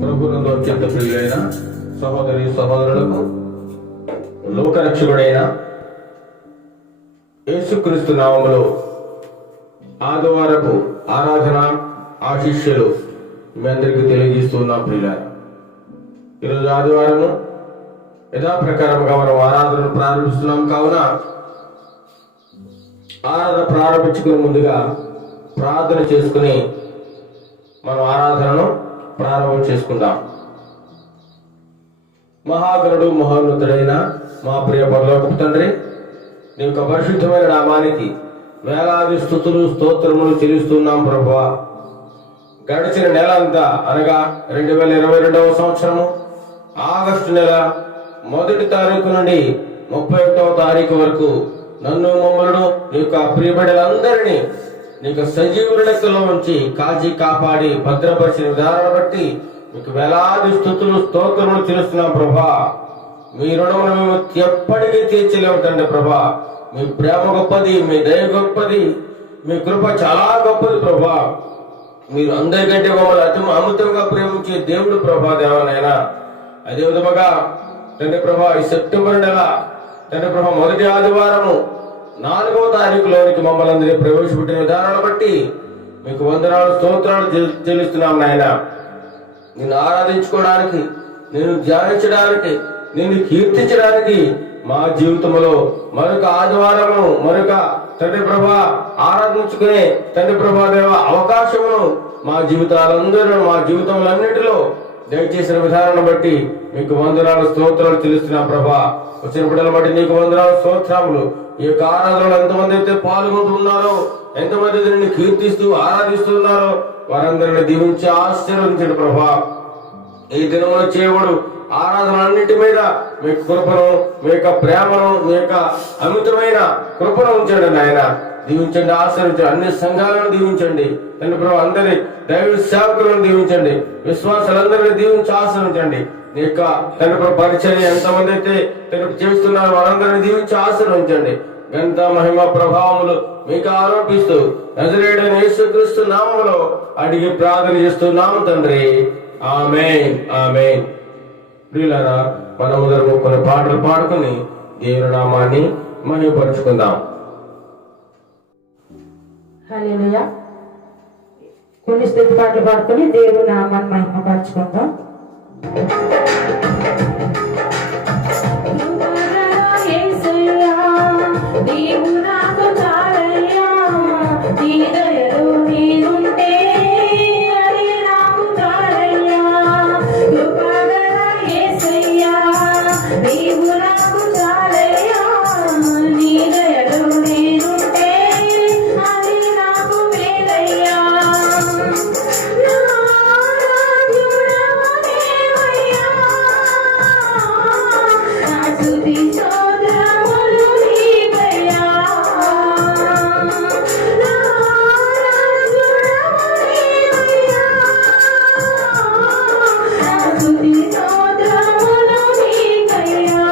ప్రభువునందు అత్యంత ప్రియులైన సహోదరి సహోదరులకు లోకరక్షకుడైన యేసుక్రీస్తు నామములో ఆదివారపు ఆరాధన ఆశీస్సులు మీ అందరికీ తెలియజేస్తున్నా. ప్రియులారా, ఈరోజు ఆదివారము యథాప్రకారంగా మనం ఆరాధనను ప్రారంభిస్తున్నాం. కావున ఆరాధన ప్రారంభించుకునే ముందుగా ప్రార్థన చేసుకుని మనం ఆరాధనను ప్రారంభం చేసుకుందాం. మహాగణుడు మహోన్నతుడైన మా ప్రియ పరలోకపు తండ్రి, నీ యొక్క పరిశుద్ధమైన నామానికి వేలాది స్తుతులు స్తోత్రములు చెల్లిస్తున్నాం. ప్రభువా, గడిచిన నెల అంతా అనగా 2022వ సంవత్సరము ఆగస్టు నెల 1వ తారీఖు నుండి 31వ తారీఖు వరకు నన్ను మమ్మలను నీ యొక్క ప్రియబిడ్డలందరినీ నీ యొక్క సజీవుల లెక్కలో ఉంచి కాచి కాపాడి భద్రపరిచిన విధానాన్ని బట్టి మీకు వేలాది స్తుతులు స్తోత్రములు చెల్లిస్తున్నాం. ప్రభా, మీ రుణమును మేము ఎప్పటికీ తీర్చలేము తండ్రి. ప్రభా, మీ ప్రేమ గొప్పది, మీ దయ గొప్పది, మీ కృప చాలా గొప్పది. ప్రభా, మీరు అందరికంటే మమ్మల్ని అమృతంగా ప్రేమించే దేవుడు. ప్రభా దేవనైనా అదే విధముగా తండ్రి ప్రభా, ఈ సెప్టెంబర్ నెల తండ్రి ప్రభా 1వ ఆదివారము 4వ తారీఖులోనికి మమ్మల్ని అందరినీ ప్రవేశపెట్టిన విధానాన్ని బట్టి మీకు వందనాలు స్తోత్రాలు చెల్లిస్తున్నాం. నాయన, నిన్ను ఆరాధించుకోవడానికి, నేను ధ్యానించడానికి, నిన్ను కీర్తించడానికి మా జీవితంలో మరొక ఆదివారము, మరొక తండ్రి ప్రభా ఆరాధించుకునే తండ్రి ప్రభా దేవ అవకాశమును మా జీవితంలన్నిటిలో దయచేసిన విధానాన్ని బట్టి మీకు వందనాలు స్తోత్రాలు చెల్లిస్తున్నా. ప్రభా, వచ్చిన బిడ్డల బట్టి నీకు వందనాలు స్తోత్రములు. ఈ యొక్క ఆరాధనలో ఎంతమంది అయితే పాల్గొంటున్నారో, ఎంతమంది నిన్ను కీర్తిస్తూ ఆరాధిస్తున్నారో వారందరిని దీవించి ఆశీర్వదించండి. ప్రభా, ఈ దినములో చేయబడు ఆరాధనలన్నిటి మీద మీ కృపను, మీ యొక్క ప్రేమను, మీ యొక్క అమితమైన కృపను ఉంచండి. నాయన దీవించండి, ఆశీర్వించండి. అన్ని సంఘాలను దీవించండి తండ్రి ప్రభు. అందరి దైవ సేవకులను దీవించండి, విశ్వాసాలందరినీ దీవించి ఆశీర్వించండి. నీ యొక్క తండ్రి ప్రభు పరిచర్య ఎంతమంది అయితే తండ్రి చేస్తున్నారో వారందరినీ దీవించి ఆశీర్వించండి. గంత మహిమ ప్రభావములు మీకు ఆరోపిస్తూ నజరేయుడైన యేసుక్రీస్తు నామములో అడిగి ప్రార్థన చేస్తున్నాము తండ్రి. ఆమేన్, ఆమేన్. ప్రియులారా, మనమందరము కొన్ని పాటలు పాడుకుని దేవుని నామాన్ని మహిమపరుచుకుందాం. హల్లెలూయా. కొన్ని స్తుతి పాటలు పాడుకుని దేవుని నామాన్ని మహిమపరుచుకుందాం. స్తుతి స్తోత్రములు నీకయ్యా.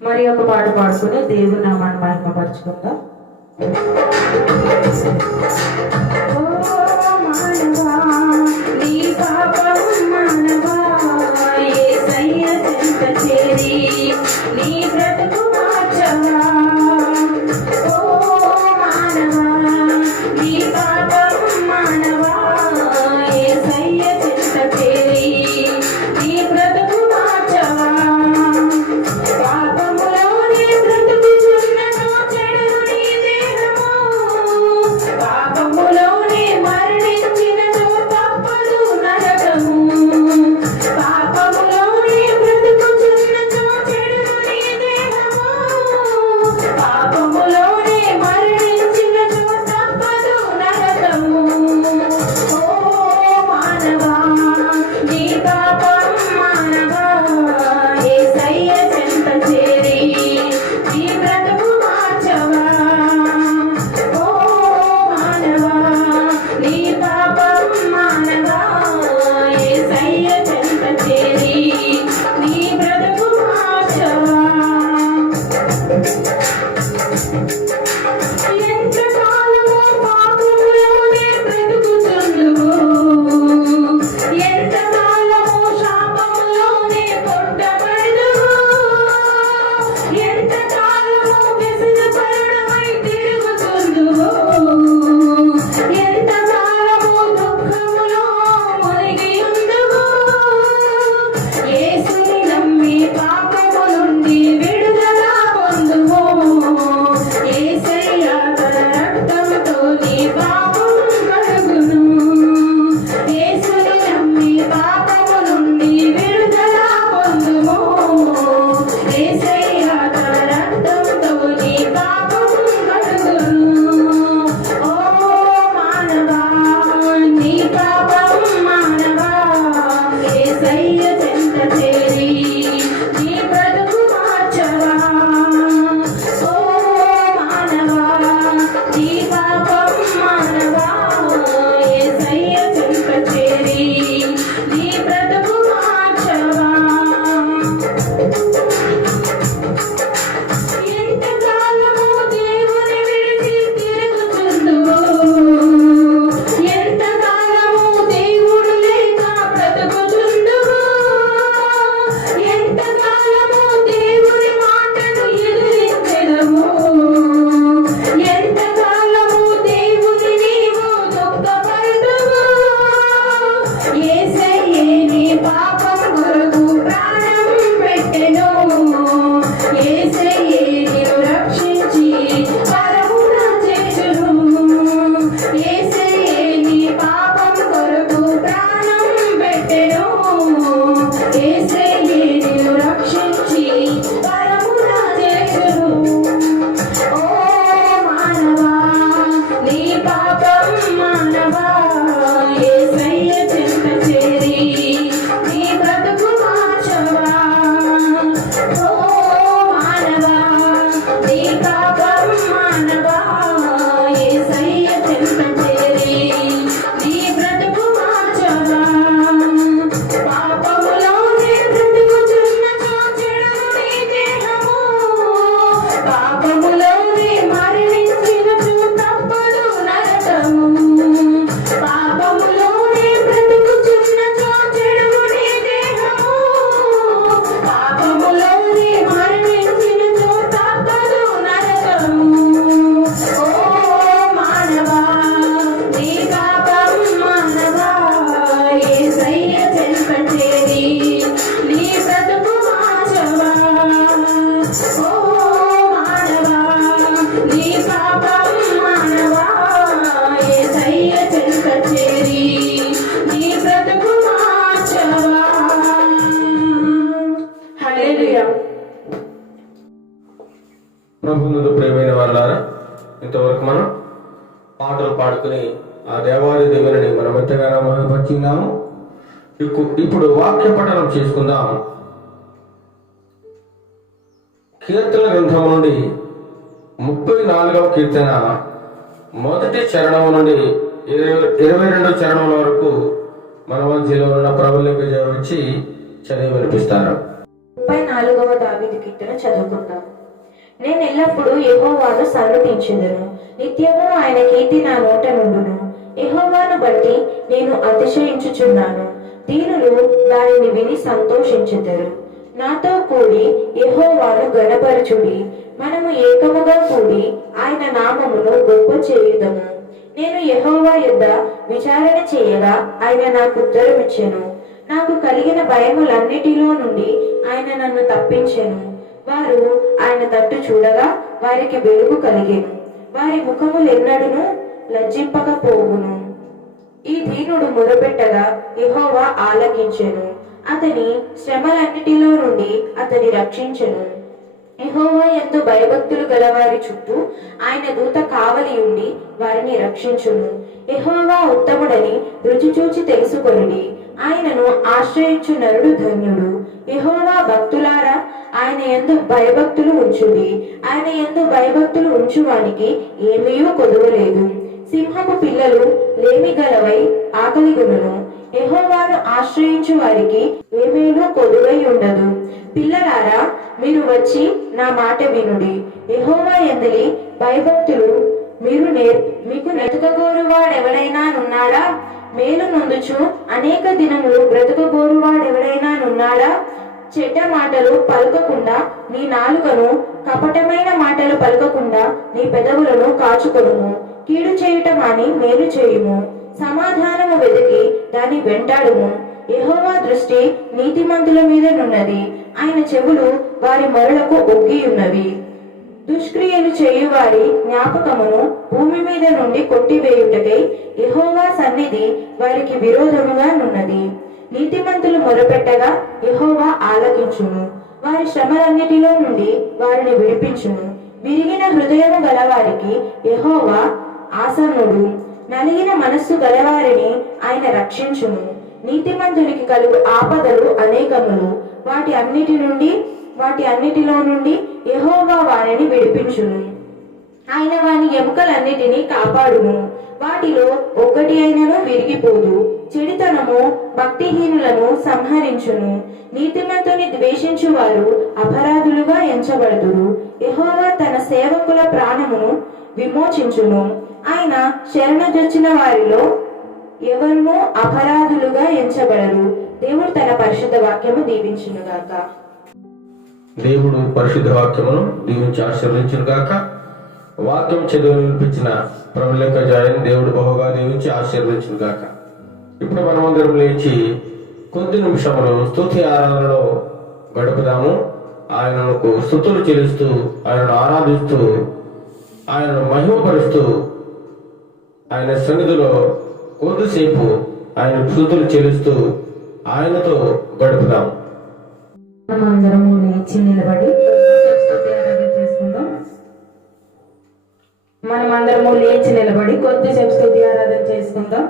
మరి ఒక పాట పాడుకుని దేవుని నామాన్ని మహిమపరచుకుందాం. ఓ మానవా, నీ పాపం మానవా, యేసయ్య చెంత చేరి నీ బ్రతుకు మార్చవా. ఓ మానవా, నీ పాపం మానవా, యేసయ్య చెంత చేరి నీ బ్రతుకు మార్చవా. పాపములోనే బ్రతుకుచున్నను చెడును నీ దేహము, పాపములోనే మరణించినను తప్పదు నరకము. పాపములోనే బ్రతుకుచున్నను చెడును నీ దేహము, పాపములోనే మరణించినను తప్పదు నరకము. ఓ మానవా, నీ పాపం మానవా, యేసయ్య చెంత చేరి నీ బ్రతుకు మార్చవా. ఓ మానవా, నీ పాపం మానవా, యేసయ్య చెంత చేరి నీ బ్రతుకు మార్చవా. ఎంతకాలము పాపములోనే బ్రతుకుచుందువు, ఎంతకాలము శాపములోనే కొట్టబడుదువు, ఎంతకాలము వ్యసనపరుడవై తిరుగుచుందువు, ఎంతకాలము దుఃఖములో మునిగియుందువు. యేసుని నమ్మి పాపము నుండి విడుదల పొందుము. యేసయ్య తన రక్తముతో నీ పాపం కడుగును. యేసుని నమ్మి పాపము నుండి విడుదల పొందుము. యేసయ్య తన రక్తముతో నీ పాపం కడుగును. ఓ మానవా, నీ పాపం మానవా, యేసయ్య చెంత చేరి నీ బ్రతుకు మార్చవా. ఓ మానవా, నీ పాపం మానవా, యేసయ్య చెంత చేరి నీ బ్రతుకు మార్చవా. ఎంతకాలము దేవుని విడిచి తిరుగుచుందువు, ఎంతకాలము దేవుడు లేక బ్రతుకుచుందువు, ఎంతకాలము దేవుని మాటను ఎదిరించెదవు, ఎంతకాలము దేవుని నీవు దుఃఖపడుదువు. యేసయ్యే నీ పాపం కొరకు ప్రాణం పెట్టెను. యేసయ్యే నిన్ను రక్షించి పరమున చేర్చును. యేసయ్యే నీ పాపం కొరకు ప్రాణం పెట్టెను. యేసయ్యే నిన్ను రక్షించి పరమున చేర్చును. ఓ మానవా, నీ పాపం మానవా, యేసయ్య చెంత చేరి నీ బ్రతుకు మార్చవా. ఓ మానవా, నీ పాపం మానవా, యేసయ్య చెంత చేరి నీ బ్రతుకు మార్చవా. పాపములోనే బ్రతుకుచున్నచో చెడును నీ దేహము, పాపములోనే మరణించినచో తప్పదు నరకము. పాపములోనే బ్రతుకుచున్నచో చెడును నీ దేహము, పాపములోనే మరణించినచో తప్పదు నరకము. ఓ మానవా, నీ పాపం మానవా, యేసయ్య చెంత చేరి నీ బ్రతుకు మార్చవా. ఓ మానవా, నీ పాపం మానవా, యేసయ్య చెంత చేరి నీ బ్రతుకు మార్చవా. హల్లెలూయా. ప్రభువునందు ప్రియమైన వారులారా, ఇంతవరకు మనం పాటలు పాడుకుని ఆ దేవాది దేవుని మనం ఎంతగానో మహిమపరిచినాము. ఇప్పుడు వాక్య పఠనం చేసుకుందాం. కీర్తన గ్రంథం నుండి 34వ కీర్తన మొదటి చరణం నుండి 22 చరణముల వరకు మన మధ్యలో ఉన్న ప్రభువులకు వచ్చి చదివి వినిపిస్తారు. 34వ దావీదు కీర్తన చదువుకుందాం. నేను ఎల్లప్పుడూ యెహోవాను సన్నుతించెదను, నిత్యము ఆయన కీర్తి నా నోట నుండును. యెహోవాను బట్టి నేను అతిశయించుచున్నాను, దీనులు దానిని విని సంతోషించెదరు. నాతో కూడి యెహోవాను గణపరచుడి, మనము ఏకముగా కూడి ఆయన నామమును గొప్ప చేయుదము. నేను యెహోవా యొద్ద విచారణ చేయగా ఆయన నాకు ఉత్తరమిచ్చెను. నాకు కలిగిన భయములన్నిటిలో నుండి ఆయన నన్ను తప్పించెను. వారు ఆయన తట్టు చూడగా వారికి వెలుగు కలిగెను, వారి ముఖములెన్నడును లజ్జింపకపోవును. ఈ దీనుడు మొరపెట్టగా యెహోవా ఆలకించెను, అతని శ్రమలన్నిటిలో నుండి అతని రక్షించెను. యెహోవా యందు భయభక్తులు గలవారి చుట్టూ ఆయన దూత కావలి ఉండి వారిని రక్షించును. యెహోవా ఉత్తముడని రుచి చూచి తెలుసుకొనుడి, ఆయనను ఆశ్రయించు నరుడు ధన్యుడు. యెహోవా భక్తులారా, ఆయన యందు భయభక్తులు ఉంచుడి, ఆయన యందు భయభక్తులు ఉంచువానికి ఏమీయూ కొదువలేదు. సింహపు పిల్లలు లేమి గలవై ఆకలిగొనును, యెహోవాను ఆశ్రయించు వారికి ఏమీనూ కొదువై ఉండదు. పిల్లలారా, మీరు వచ్చి నా మాట వినుడి, యెహోవా యందలి భయభక్తులు మీకు బ్రతుకగోరువాడెవడైనా నున్నాడా? మేలు నొందుచు అనేక దినములు బ్రతుకగోరువాడెవడైనా నున్నాడా? చెడ్డ మాటలు పలుకకుండా నీ నాలుకను, కపటమైన మాటలు పలుకకుండా నీ పెదవులను కాచుకొనుము. కీడు చేయుట మాని మేలు చేయుము, సమాధానము వెతికి దాన్ని వెంటాడుము. యెహోవా దృష్టి నీతిమంతుల మీద నున్నది, ఆయన చెవులు వారి మొరలకు ఒగ్గి ఉన్నవి. దుష్క్రియలు చేయువారి జ్ఞాపకమును భూమి మీద నుండి కొట్టివేయుటకై యెహోవా సన్నిధి వారికి విరోధముగా నున్నది. నీతిమంతులు మొరపెట్టగా యెహోవా ఆలకించును, వారి శ్రమలన్నిటిలో నుండి వారిని విడిపించును. విరిగిన హృదయము గలవారికి యెహోవా ఆసన్నుడు, నలిగిన మనస్సు గలవారిని ఆయన రక్షించును. నీతిమంతునికి కలుగు ఆపదలు అనేకములు, వాటి అన్నిటిలో నుండి యెహోవా వారిని విడిపించును. ఆయన వాని ఎముకలన్నిటినీ కాపాడును, వాటిలో ఒక్కటి అయినను విరిగిపోదు. చెడితనము భక్తిహీనులను సంహరించును, నీతిమంతుని ద్వేషించు వారు అపరాధులుగా ఎంచబడుదురు. యెహోవా తన సేవకుల ప్రాణమును విమోచించును, ఆయన శరణుజొచ్చిన వారిలో ఎవరునూ అపరాధులుగా ఎంచబడరు. దేవుడు తన పరిశుద్ధ వాక్యము దీవించునుగాక. దేవుడు పరిశుద్ధ వాక్యమును దీవించి ఆశీర్వదించునుగాక. వాక్యం చదువు వినిపించిన ప్రవళిక జాయని దేవుడు బహుగా దీవించి ఆశీర్వదించునుగాక. ఇప్పుడు మనమందరం లేచి కొద్ది నిమిషములు స్తుతి ఆరాధనలో గడుపుదాము. ఆయనకు స్తుతులు చెల్లిస్తూ, ఆయనను ఆరాధిస్తూ, ఆయనను మహిమపరుస్తూ, ఆయన సన్నిధిలో కొద్దిసేపు ఆయన స్తుతులు చెల్లిస్తూ ఆయనతో గడుపుదాం. మనమందరము లేచి నిలబడి కొద్దిసేపు స్తుతి ఆరాధన చేసుకుందాం.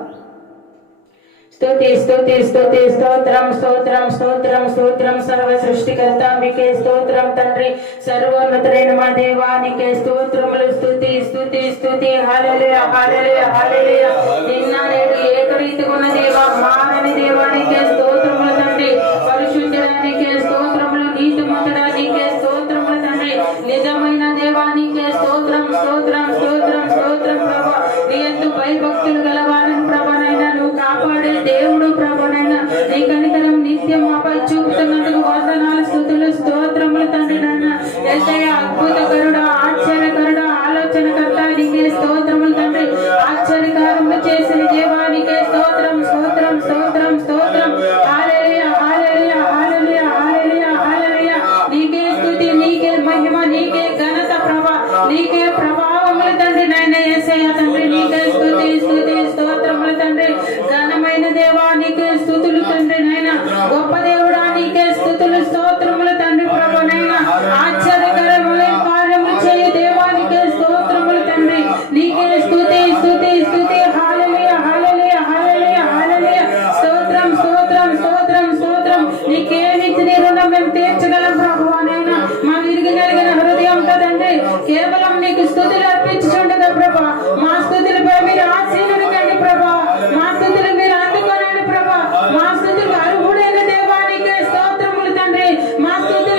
స్తుతి స్తుతి స్తుతి స్తోత్రం స్తోత్రం స్తోత్రం స్తోత్రం సర్వ సృష్టికర్త మీకే స్తోత్రం తండ్రి. సర్వోన్నతుడైన మా దేవానికే స్తోత్రములు. స్తుతి స్తుతి స్తుతి హల్లెలూయా హల్లెలూయా హల్లెలూయా. నిన్న నేడు ఏకరీతిగా ఉన్న దేవా, మారని దేవానికే స్తోత్రములు తండ్రి. పరిశుద్ధుడానికే స్తోత్రములు, నీతిమంతుడానికే స్తోత్రములు తండ్రి. నిజమైన దేవానికే స్తోత్రం స్తోత్రం స్తోత్రం స్తోత్రం ప్రభా. నీ యందు భయభక్తులు గలవారని ప్రభనైనా నువ్వు కాపాడే దేవుడు ప్రభనైనా, నీ కనికరం నిత్యం మాపై చూపుతున్నందుకు వందనాలు స్తుతులు స్తోత్రములు తండ్రి. నాన్న యేసయ్య, అద్భుతకరుడా, ఆశ్చర్యకరుడా, ఆలోచనకర్త నీకే స్తోత్రములు తండ్రి. ఆశ్చర్యకారములు చేసిన దేవానికే స్తోత్రం స్తోత్రం స్తోత్రం స్తోత్రం. హల్లెలూయా హల్లెలూయా హల్లెలూయా హల్లెలూయా హల్లెలూయా. నీకే స్తుతి, నీకే మహిమ, నీకే ఘనత ప్రభా, నీకే ప్రభావములు తండ్రి. నాయన యేసయ్య తండ్రి, నీకే స్తుతి స్తుతి స్తోత్రములు తండ్రి. ఘనమైన దేవా నీకే స్తుతులు తండ్రి. నాయన గొప్ప దేవుడా నీకే స్తుతులు స్తోత్రములు తండ్రి ప్రభు. నాయన ఆశ్చర్యకరములైన కార్యములు చేయు దేవానికే స్తోత్రములు తండ్రి. నీకే స్తుతి స్తుతి స్తుతి. హల్లెలూయా హల్లెలూయా హల్లెలూయా హల్లెలూయా. స్తోత్రం స్తోత్రం స్తోత్రం స్తోత్రం. నీకేమిచ్చి నీ రుణం మేము తీర్చగలం ప్రభువా. నాయన మా విరిగి నలిగిన హృదయంతో తండ్రి కేవలం నీకు స్తుతులు అర్పించుచుండగా ప్రభా, మా స్తుతులపై మీరు ఆశీనుడు కండి ప్రభా. మా స్తుతులు మీరు అందుకోనండి ప్రభా. మా స్తుతులు అర్హుడైన దేవానికే స్తోత్రములు తండ్రి. మా స్తుతులు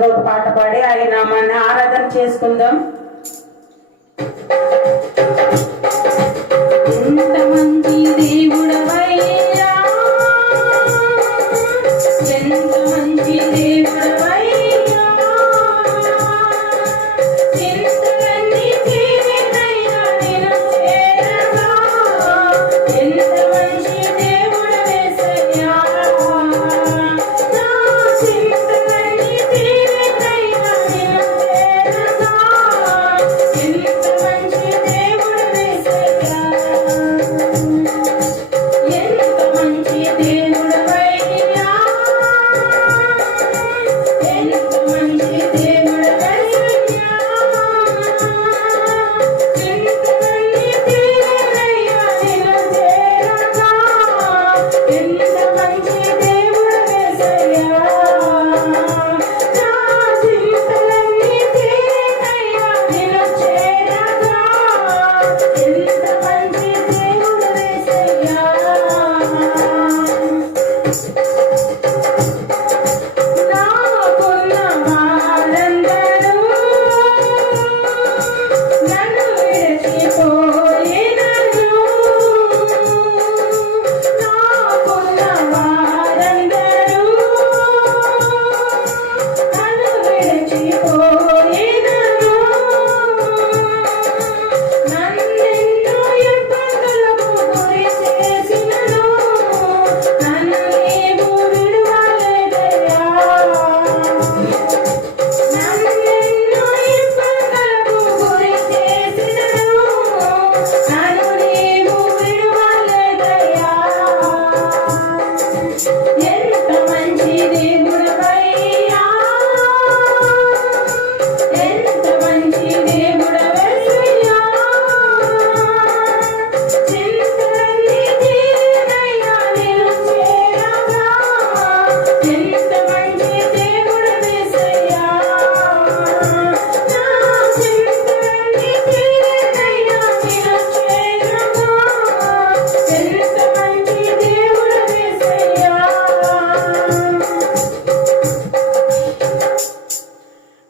ముందుగా ఒక పాట పాడి ఆయన మన ఆరాధన చేసుకుందాం. ఎంత మంచి దేవుడవయ్యా, ఎంత మంచి దేవుడవయ్యా, చింతలన్నీ తీరినయ్యా నిన్ను చేరగా. ఎంత మంచి దేవుడవేసయ్యా, నా చింతలన్నీ తీరినయ్యా నిన్ను చేరగా. ఎంత మంచి దేవుడవేసయ్యా, ఎంత మంచి దేవుడవయ్యా, ఎంత మంచి దేవుడవయ్యా, చింతలన్నీ తీరినయ్యా నిన్ను చేరగా. ఎంత మంచి దేవుడవేసయ్యా, నా చింతలన్నీ తీరినయ్యా నిన్ను చేరగా. ఎంత మంచి దేవుడవేసయ్యా, నాకున్న వారందరూ నన్ను విడిచిపోయినను. నాకున్న వారందరూ నన్ను విడిచిపోయినను. నన్నెన్నో ఇబ్బందులకు గురి చేసినను, నన్ను నీవు విడువలేదయ్యా. నన్నెన్నో ఇబ్బందులకు గురి చేసినను, నన్ను నీవు విడువలేదయ్యా. ఎంత మంచి దేవుడవయ్యా, ఎంత మంచి దేవుడవేసయ్యా, చింతలన్నీ తీరినయ్యా నిన్ను చేరగా. ఎంత మంచి దేవుడవేసయ్యా, నా చింతలన్నీ తీరినయ్యా నిన్ను చేరగా. ఎంత మంచి దేవుడవేసయ్యా.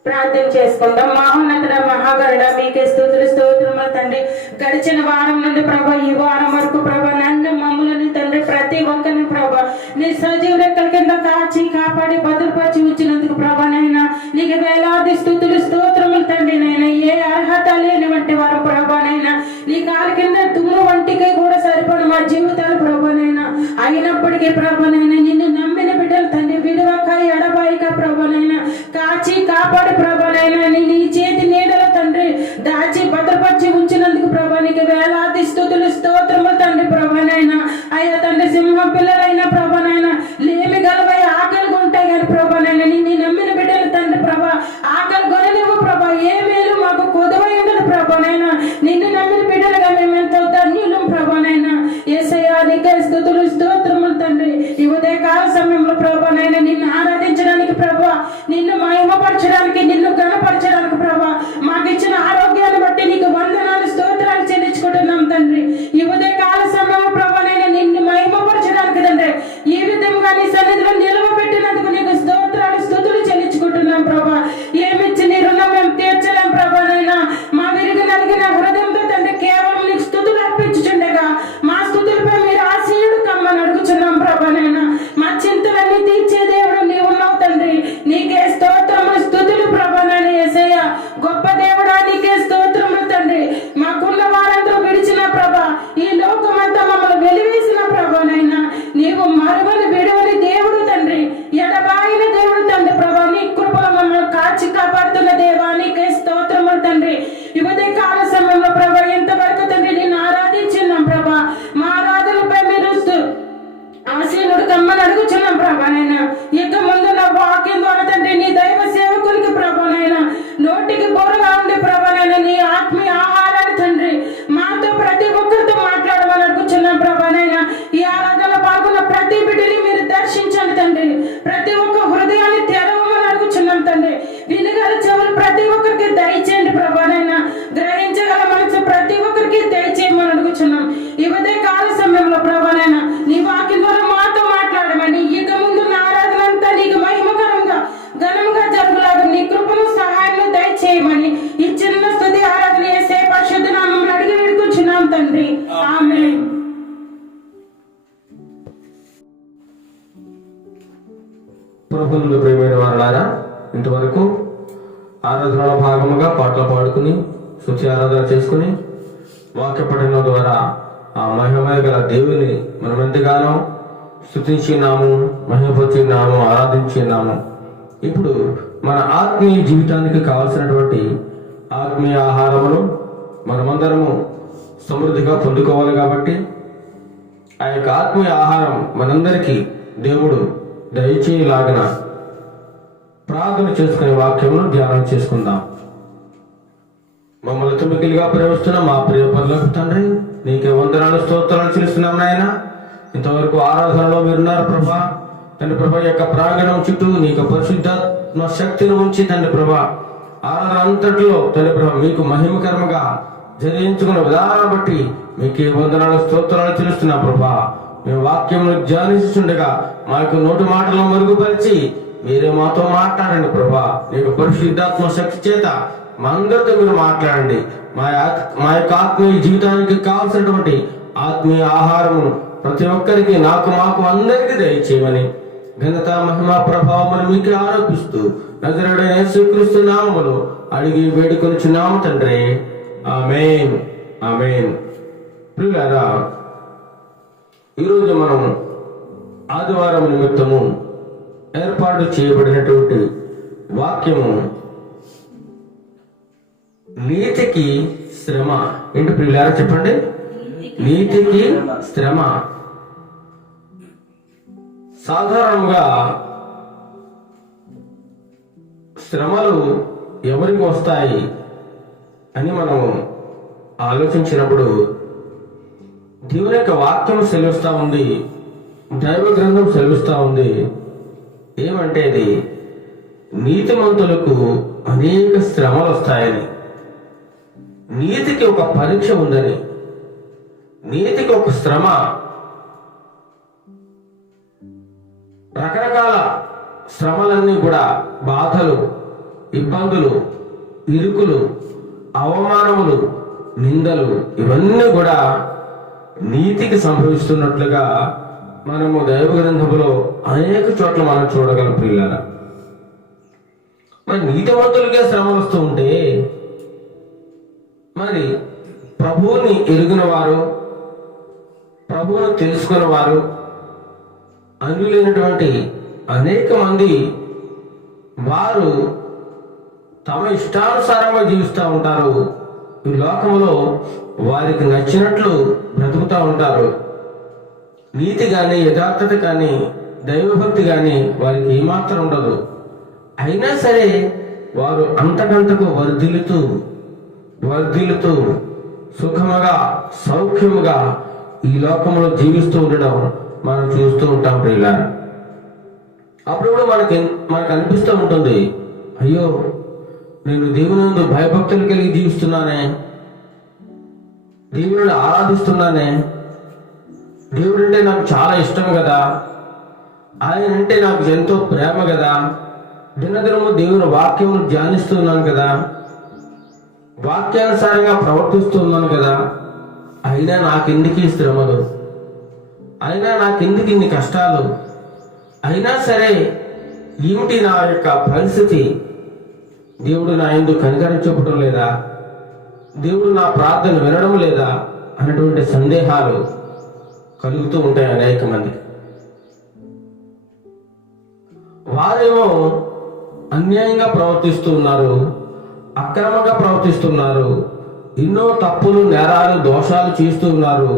ప్రార్థన చేసుకుందాం. మహోన్నతుడ మహాగరుడ మీకే స్తుతులు స్తోత్రములు తండ్రి. గడిచిన వారం నుండి ప్రభా ఈ వారం వరకు ప్రభా నన్ను మమ్మల్ని తండ్రి ప్రతి ఒక్కరిని ప్రభా నీ సజీవ రెక్కల కింద కాచి కాపాడి భద్రపరిచి ఉంచినందుకు ప్రభా నైనా నీకు వేలాది స్తుతులు స్తోత్రములు తండ్రి. నైనా ఏ అర్హత లేనివంటి వారు ప్రభా నైనా నీ కాలు కింద తుమ్ము వంటికి కూడా సరిపడు మా జీవితాలు ప్రభా నైనా అయినప్పటికీ ప్రభా నైనా నిన్ను నమ్మిన బిడ్డలు తండ్రి విడువక ఎడబాయిక ప్రభా నైనా కాచి కాపాడి ప్రభా నైనా నీ చేతి నీడల తండ్రి దాచి భద్రపరిచి ఉంచినందుకు ప్రభా నీకు వేలాది స్తుతులు స్తోత్రములు తండ్రి. ప్రభా నైనా అయ్యా తండ్రి సింహం పిల్లలైన ప్రభా నైనా లేమి గలవై ఆకలిగా ఉంటాయి కానీ ప్రభా నైనా నిన్ను నమ్మిన బిడ్డలు తండ్రి ప్రభా ఆకలి గొనలేవు ప్రభా. ఏ మేలు మాకు కొదవై ఉండదు ప్రభా నైనా నిన్ను నమ్మిన బిడ్డలుగా మేము ఎంతో ధన్యులం ప్రభా నైనా. యేసయ్యా నీకే స్తుతులు స్తోత్రములు తండ్రి. ఈ ఉదయకాల సమయంలో ప్రభా నైనా నిన్ను ఆరాధించడానికి ప్రభా నిన్ను మహిమపరచడానికి నిన్ను ఆరాధనలో భాగముగా పాటలు పాడుకుని శుచి ఆరాధన చేసుకుని వాక్య పఠనం ద్వారా ఆ మహిమయ గల దేవుని మనం ఎంతగానో స్తుతించినాము, మహిమపరిచినాము, ఆరాధించినాము. ఇప్పుడు మన ఆత్మీయ జీవితానికి కావలసినటువంటి ఆత్మీయ ఆహారమును మనమందరము సమృద్ధిగా పొందుకోవాలి. కాబట్టి ఆ యొక్క ఆత్మీయ ఆహారం మనందరికీ దేవుడు దయచేయలాగిన ప్రార్థన చేసుకునే వాక్యమును ధ్యానం చేసుకుందాం. మమ్మల్ని తుమ్మికిలిగా ప్రేమిస్తున్న మా ప్రియ పరలోక తండ్రి, నీకే వందనాలు స్తోత్రాలు చెల్లిస్తున్నాం నాయన. ఇంతవరకు ఆరాధనలో మీరున్నారు ప్రభా. తండ్రి ప్రభా యొక్క ప్రాంగణం చుట్టూ నీకు పరిశుద్ధాత్మ శక్తిని ఉంచి తండ్రి ప్రభా ఆరాధన అంతటిలో తండ్రి ప్రభా మీకు మహిమకరముగా జరిగించుకున్న విధానాన్ని బట్టి మీకే వందనాలు స్తోత్రాలు చెల్లిస్తున్నాం ప్రభా. మేము వాక్యమును ధ్యానిస్తుండగా మా యొక్క నోటి మాటలను మరుగుపరిచి మీరే మాతో మాట్లాడండి ప్రభా. నీకు పరిశుద్ధాత్మ శక్తి చేత మా అందరితో మీరు మాట్లాడండి. మా యొక్క ఆత్మీయ జీవితానికి కావాల్సినటువంటి ఆత్మీయ ఆహారము ప్రతి ఒక్కరికి, నాకు మాకు అందరికీ దయచేయమని ఘనత మహిమ ప్రభావమును మీకు ఆరోపిస్తూ నజరేయుడైన యేసుక్రీస్తు నామములో అడిగి వేడుకొనుచున్నాము తండ్రి. ఆమేన్, ఆమేన్. ప్రియులారా, ఈరోజు మనం ఆదివారం నిమిత్తము ఏర్పాటు చేయబడినటువంటి వాక్యము నీతికి శ్రమ. ఏంటి ప్రియులారా చెప్పండి? నీతికి శ్రమ. సాధారణంగా శ్రమలు ఎవరికి వస్తాయి అని మనం ఆలోచించినప్పుడు దేవుని యొక్క వాక్యం సెలవిస్తా ఉంది, దైవ గ్రంథం సెలవిస్తా ఉంది. ఏమంటే అది నీతిమంతులకు అనేక శ్రమలు వస్తాయని, నీతికి ఒక పరీక్ష ఉందని, నీతికి ఒక శ్రమ, రకరకాల శ్రమలన్నీ కూడా బాధలు, ఇబ్బందులు, ఇరుకులు, అవమానములు, నిందలు ఇవన్నీ కూడా నీతికి సంభవిస్తున్నట్లుగా మనము దైవ గ్రంథములో అనేక చోట్ల మనం చూడగలం ప్రియులారా. మరి నీతివంతులకే శ్రమలు వస్తూ ఉంటే మరి ప్రభువుని ఎరిగిన వారు, ప్రభువును తెలుసుకున్న వారు, అన్యులైనటువంటి అనేక మంది వారు తమ ఇష్టానుసారంగా జీవిస్తూ ఉంటారు. ఈ లోకంలో వారికి నచ్చినట్లు బ్రతుకుతూ ఉంటారు. నీతి కానీ, యథార్థత కానీ, దైవభక్తి కానీ వారికి ఏమాత్రం ఉండదు. అయినా సరే వారు అంతకంతకు వర్ధిల్లుతూ సుఖముగా, సౌఖ్యముగా ఈ లోకంలో జీవిస్తూ ఉండడం మనం చూస్తూ ఉంటాం ప్రియులారా. అప్పుడు మనకు అనిపిస్తూ ఉంటుంది, అయ్యో నేను దేవుని యందు భయభక్తులు కలిగి జీవిస్తున్నానే, దేవుని ఆరాధిస్తున్నానే, దేవుడు అంటే నాకు చాలా ఇష్టం కదా, ఆయన అంటే నాకు ఎంతో ప్రేమ కదా, దినదినము దేవుని వాక్యమును ధ్యానిస్తున్నాను కదా, వాక్యానుసారంగా ప్రవర్తిస్తున్నాను కదా, అయినా నాకెందుకు శ్రమలు, అయినా నాకెందుకు ఇన్ని కష్టాలు, అయినా సరే ఏమిటి నా యొక్క పరిస్థితి, దేవుడు నా యందు కనికరం చూపడం లేదా, దేవుడు నా ప్రార్థన వినడం లేదా అన్నటువంటి సందేహాలు కలుగుతూ ఉంటాయి అనేక మంది. వారేమో అన్యాయంగా ప్రవర్తిస్తూ ఉన్నారు, అక్రమంగా ప్రవర్తిస్తున్నారు, ఎన్నో తప్పులు, నేరాలు, దోషాలు చేస్తూ ఉన్నారు,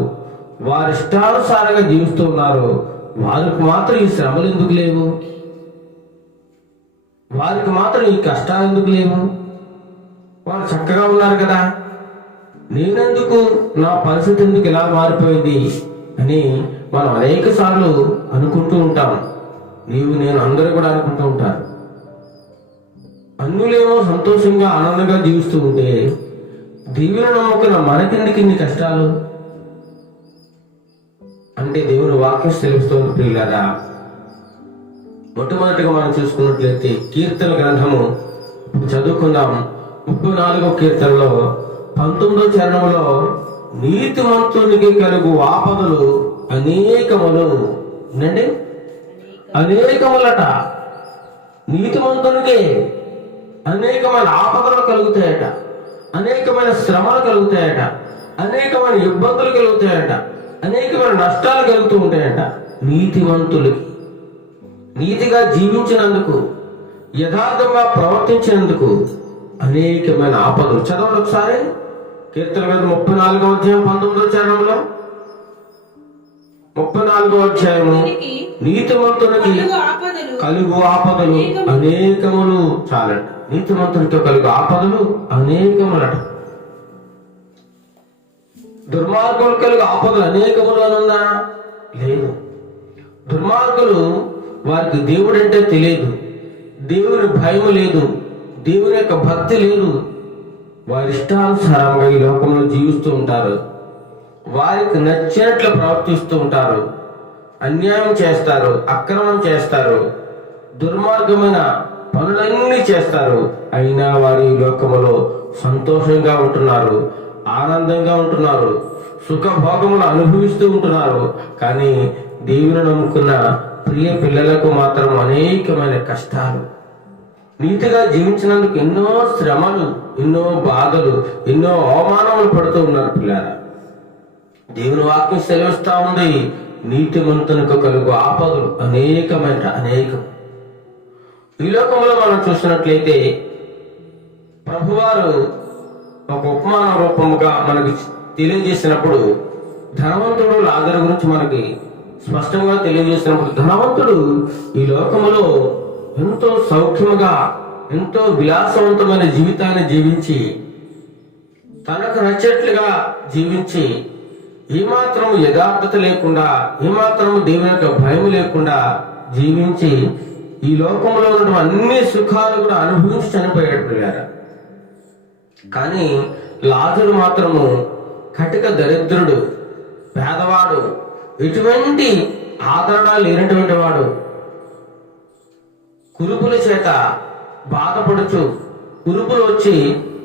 వారి ఇష్టానుసారంగా జీవిస్తూ ఉన్నారు. వారికి మాత్రం ఈ శ్రమలు ఎందుకు లేవు, వారికి మాత్రం ఈ కష్టాలు ఎందుకు లేవు, వారు చక్కగా ఉన్నారు కదా, నేనెందుకు, నా పరిస్థితి ఎందుకు ఇలా మారిపోయింది అని మనం అనేక సార్లు అనుకుంటూ ఉంటాం. నీవు, నేను, అందరూ కూడా అనుకుంటూ ఉంటారు. అన్యులేమో సంతోషంగా, ఆనందంగా జీవిస్తూ ఉంటే దేవుని నమ్ముకున్న మనకెందుకు ఇన్ని కష్టాలు అంటే దేవుని వాక్యం తెలుస్తోంది ప్రియులారా. మొట్టమొదటిగా మనం చూసుకున్నట్లయితే కీర్తన గ్రంథము చదువుకుందాం. 34వ కీర్తనలో 19వ చరణంలో నీతిమంతునికి కలుగు ఆపదలు అనేకములు, అనేకములట. నీతిమంతునికే అనేకమైన ఆపదలు కలుగుతాయట, అనేకమైన శ్రమలు కలుగుతాయట, అనేకమైన ఇబ్బందులు కలుగుతాయట, అనేకమైన నష్టాలు కలుగుతూ ఉంటాయట. నీతిమంతులకి, నీతిగా జీవించినందుకు, యథార్థంగా ప్రవర్తించినందుకు అనేకమైన ఆపదలు. చదవండి ఒకసారి కీర్తన మీద 34వ అధ్యాయం 19వ చరణంలో. 34వ అధ్యాయము, నీతిమంతునికి కలుగు ఆపదలు అనేకములు. చాలండి, నీతిమంతునితో కలుగు ఆపదలు అనేకములట. దుర్మార్గులు కలుగు ఆపదలు అనేకములు అనుందా? లేదు. దుర్మార్గులు, వారికి దేవుడు అంటే తెలియదు, దేవుని భయం లేదు, దేవుని యొక్క భక్తి లేదు. వారి ఇష్టానుసారంగా ఈ లోకంలో జీవిస్తూ ఉంటారు, వారికి నచ్చినట్లు ప్రవర్తిస్తూ ఉంటారు, అన్యాయం చేస్తారు, అక్రమం చేస్తారు, దుర్మార్గమైన పనులన్నీ చేస్తారు. అయినా వారు ఈ లోకములో సంతోషంగా ఉంటున్నారు, ఆనందంగా ఉంటున్నారు, సుఖభోగములు అనుభవిస్తూ ఉంటున్నారు. కానీ దేవుని నమ్ముకున్న ప్రియ పిల్లలకు మాత్రం అనేకమైన కష్టాలు. నీతిగా జీవించినందుకు ఎన్నో శ్రమలు, ఎన్నో బాధలు, ఎన్నో అవమానములు పడుతూ ఉన్నారు పిల్లరా. దేవుని వాక్యం సెలవిస్తా ఉంది, నీతిమంతునికి కలుగు ఆపదలు అనేకం. ఈ లోకంలో మనం చూసినట్లయితే ప్రభువారు ఒక ఉపమాన రూపముగా మనకి తెలియజేసినప్పుడు, ధనవంతుడు లాజరు గురించి మనకి స్పష్టంగా తెలియజేసినప్పుడు, ధనవంతుడు ఈ లోకములో ఎంతో సౌఖ్యముగా, ఎంతో విలాసవంతమైన జీవితాన్ని జీవించి, తనకు నచ్చినట్లుగా జీవించి, ఏమాత్రం యథార్థత లేకుండా, ఏమాత్రం దేవుని యొక్క భయం లేకుండా జీవించి, ఈ లోకంలో ఉన్న అన్ని సుఖాలు కూడా అనుభవించి చనిపోయాడు పిల్లారా. కానీ లాజరు మాత్రము కటిక దరిద్రుడు, పేదవాడు, ఎటువంటి ఆదరణ లేనటువంటి వాడు, కురుపుల చేత బాధపడుచు,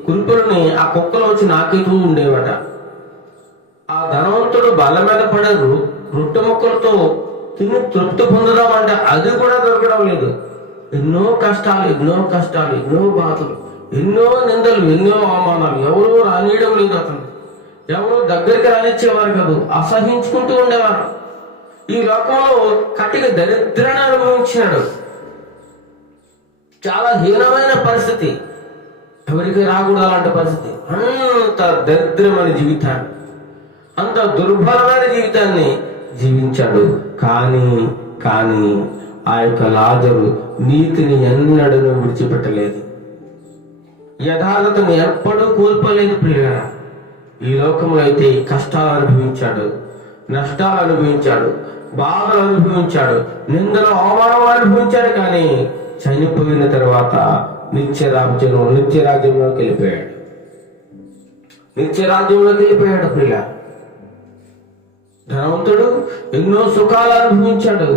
కురుపులని ఆ కుక్కలు వచ్చి నాకుతూ ఉండేవట. ఆ ధనవంతుడు బల్ల మీద పడే రొట్టె ముక్కలతో తిని తృప్తి పొందుదాం అంటే అది కూడా దొరకడం లేదు. ఎన్నో కష్టాలు, ఎన్నో బాధలు, ఎన్నో నిందలు, ఎన్నో అవమానాలు. ఎవరూ రానియడం లేదు అతను, ఎవరో దగ్గరికి రానిచ్చేవారు కాదు, అసహించుకుంటూ ఉండేవారు. ఈ లోకంలో కటిక దరిద్రాన్ని అనుభవించాడు. చాలా హీనమైన పరిస్థితి, ఎవరికి రాకూడదు అలాంటి పరిస్థితి. అంత దరిద్రమైన జీవితాన్ని, అంత దుర్భరమైన జీవితాన్ని జీవించాడు. కానీ ఆ యొక్క లాజరు నీతిని ఎన్నడూ విడిచిపెట్టలేదు, యథార్థతను ఎప్పుడూ కోల్పోలేదు ప్రియులారా. ఈ లోకంలో అయితే కష్టాలు అనుభవించాడు, నష్టాలు అనుభవించాడు, బాధలు అనుభవించాడు, నిందలు అవమానం అనుభవించాడు. కానీ చనిపోయిన తర్వాత నిత్యరాజ్యంలోకి వెళ్ళిపోయాడు ప్రియుల. ధనవంతుడు ఎన్నో సుఖాలు అనుభవించాడు,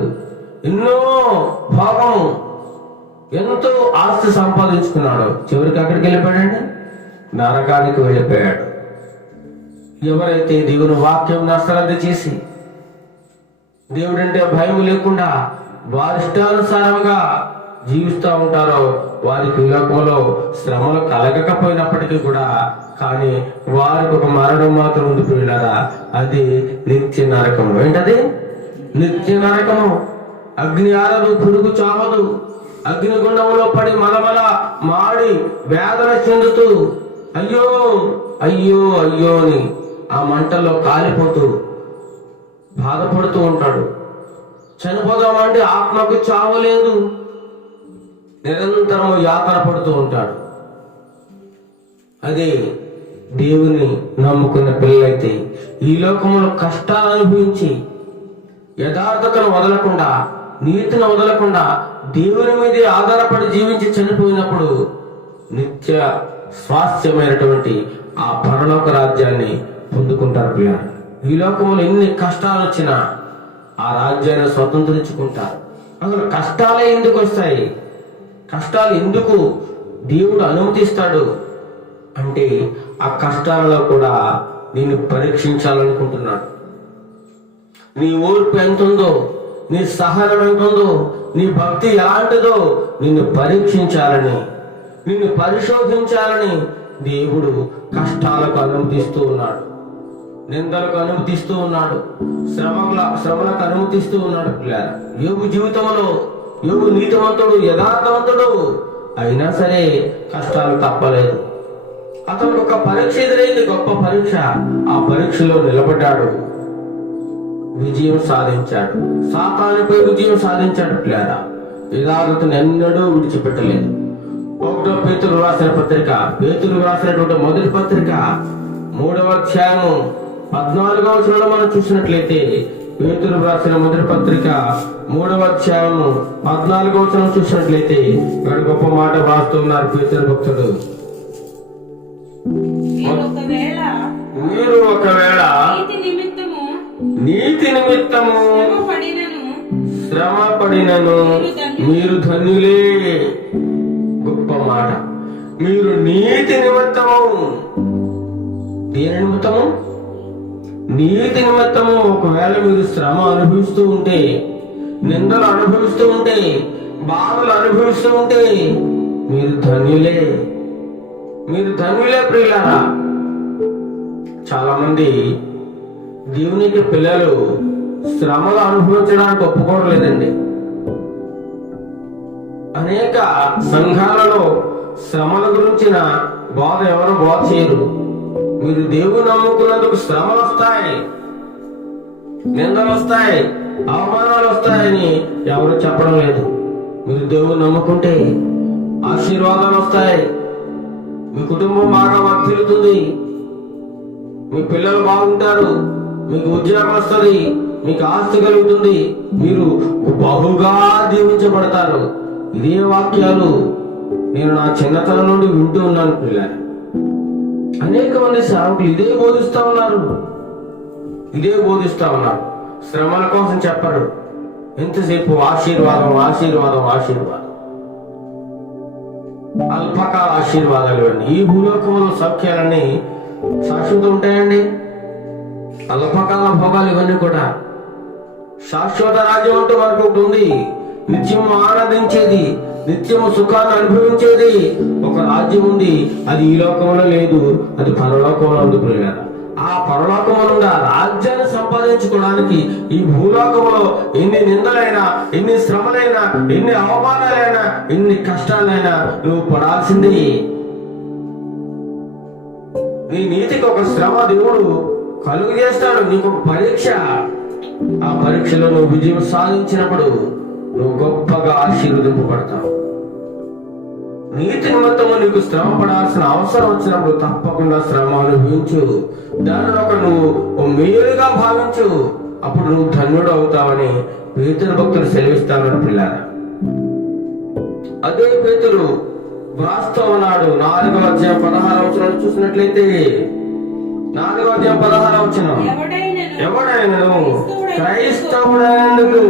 ఎన్నో భోగము, ఎంతో ఆస్తి సంపాదించుకున్నాడు. చివరికి అక్కడికి వెళ్ళిపోయాడండి, నరకానికి వెళ్ళిపోయాడు. ఎవరైతే దేవుని వాక్యం అశ్రద్ధ చేసి, దేవుడంటే భయం లేకుండా వారి ఇష్టానుసారంగా జీవిస్తూ ఉంటారో, వారికి ఈ లోకంలో శ్రమలు కలగకపోయినప్పటికీ కూడా, కానీ వారికి ఒక మరణం మాత్రం ఉంది పిల్లారా, అది నిత్య నరకము. ఏంటది? నిత్య నరకము. అగ్ని ఆరదు, పురుగు చావదు, అగ్నిగుండంలో పడి మలమల మాడి వేదన చెందుతూ అయ్యో అయ్యో అయ్యో అని ఆ మంటల్లో కాలిపోతూ బాధపడుతూ ఉంటాడు. చనిపోదామంటే ఆత్మకు చావలేదు, నిరంతరము యాతన పడుతూ ఉంటాడు. అదే దేవుని నమ్ముకున్న పిల్లలైతే ఈ లోకంలో కష్టాలు అనుభవించి, యథార్థతను వదలకుండా, నీతిని వదలకుండా, దేవుని మీదే ఆధారపడి జీవించి చనిపోయినప్పుడు నిత్య స్వాస్థ్యమైనటువంటి ఆ పరలోక రాజ్యాన్ని పొందుకుంటారు పిల్లలు. ఈ లోకంలో ఎన్ని కష్టాలు వచ్చినా ఆ రాజ్యాన్ని స్వతంత్రించుకుంటారు. అసలు కష్టాలే ఎందుకు వస్తాయి? కష్టాలు ఎందుకు దేవుడు అనుమతిస్తాడు అంటే, ఆ కష్టాలలో కూడా నిన్ను పరీక్షించాలనుకుంటున్నాడు. నీ ఓర్పు ఎంతుందో, నీ సహనం ఎంతుందో, నీ భక్తి ఎలాంటిదో నిన్ను పరీక్షించాలని, నిన్ను పరిశోధించాలని దేవుడు కష్టాలకు అనుమతిస్తూ ఉన్నాడు, నిందలకు అనుమతిస్తూ ఉన్నాడు, శ్రమలకు అనుమతిస్తూ ఉన్నాడు. పిల్లలు, యోబు జీవితంలో యోబు నీతివంతుడు, యథార్థవంతుడు, అయినా సరే కష్టాలు తప్పలేదు. అతనికి ఒక పరీక్ష ఎదురైంది, గొప్ప పరీక్ష. ఆ పరీక్షలో నిలబడ్డాడు, విజయం సాధించాడు, సాతానుపై విజయం సాధించాడు. పిల్లలు, యథార్థతను ఎన్నడూ విడిచిపెట్టలేదు. 1 పేతురు రాసిన పత్రిక, పేతురు రాసినటువంటి మొదటి పత్రిక 3వ అధ్యాయము 14వ వచనంలో మనం చూసినట్లయితే, పేతురు రాసిన మొదటి పత్రిక 3వ అధ్యాయము 14వ వచనం చూసినట్లయితే ఇక్కడ గొప్ప మాట రాస్తున్నారు పేతురు భక్తుడు. మీరు ఒకవేళ నీతి నిమిత్తము శ్రమ పడినను మీరు ధన్యులే. గొప్ప మాట. మీరు నీతి నిమిత్తము, దేని నిమిత్తము? నీతి నిమిత్తము ఒకవేళ మీరు శ్రమ అనుభవిస్తూ ఉంటే, నిందలు అనుభవిస్తూ ఉంటే, బాధలు అనుభవిస్తూ ఉంటే మీరు ధన్యులే, మీరు ధన్యులే. ప్రియులారా, చాలా మంది దేవునికి పిల్లలు శ్రమలు అనుభవించడానికి ఒప్పుకోవడం లేదండి. అనేక సంఘాలలో శ్రమల గురించిన బాధ ఎవరు బాధ చేయరు. మీరు దేవుని నమ్ముకున్నందుకు శ్రమలు వస్తాయి, నిందలు వస్తాయి, అవమానాలు వస్తాయని ఎవరు చెప్పడం లేదు. మీరు దేవుని నమ్ముకుంటే ఆశీర్వాదాలు వస్తాయి, మీ కుటుంబం బాగా వర్ధిల్లుతుంది, మీ పిల్లలు బాగుంటారు, మీకు ఉద్యోగం వస్తుంది, మీకు ఆస్తి కలుగుతుంది, మీరు బహుగా దీవించబడతారు. ఇదే వాక్యాలు నేను నా చిన్నతనం నుండి వింటూ ఉన్నాను. పిల్లలు, అనేక మంది సేవకులు ఇదే బోధిస్తా ఉన్నారు, ఇదే బోధిస్తా ఉన్నారు. శ్రమల కోసం చెప్పరు, ఎంతసేపు ఆశీర్వాదం ఆశీర్వాదం ఆశీర్వాదం, అల్పకాల ఆశీర్వాదాలు అండి. ఈ భూలోకంలో సౌఖ్యాలన్నీ శాశ్వతం ఉంటాయండి. అల్పకాల భోగాలు ఇవన్నీ కూడా శాశ్వత రాజ్యం అంటూ మనకు ఒకటి ఉంది. నిత్యము ఆనందించేది, నిత్యము సుఖాన్ని అనుభవించేది ఒక రాజ్యం ఉంది. అది ఈ లోకంలో లేదు, అది పరలోకంలో ఉంది. ప్రియులారా, ఆ పరలోకంలో ఉన్న రాజ్యాన్ని సంపాదించుకోవడానికి ఈ భూలోకంలో ఎన్ని నిందలైనా, ఎన్ని శ్రమలైనా, ఎన్ని అవమానాలైనా, ఎన్ని కష్టాలైనా నువ్వు పడాల్సిందే. నీ నీతికి ఒక శ్రమ దేవుడు కలుగు చేస్తాడు, నీకు ఒక పరీక్ష. ఆ పరీక్షలో నువ్వు విజయం సాధించినప్పుడు నువ్వు గొప్పగా ఆశీర్వదింపబడతావు. నీతి నిమిత్తము నీకు శ్రమ పడాల్సిన అవసరం వచ్చినప్పుడు తప్పకుండా శ్రమ అనుభవించు, దానిలో ఒక నువ్వు మేలుగా భావించు, అప్పుడు నువ్వు ధన్యుడు అవుతావని పేతురు భక్తులు సెలవిస్తానని. పిల్లారా, అదే పేతురు వ్రాస్తూ ఉన్నాడు. 4వ అధ్యాయం 16వ వచనం చూసినట్లయితే, 4వ అధ్యాయం 16వ వచనం, ఎవడైనను క్రైస్తవుడైనందుకు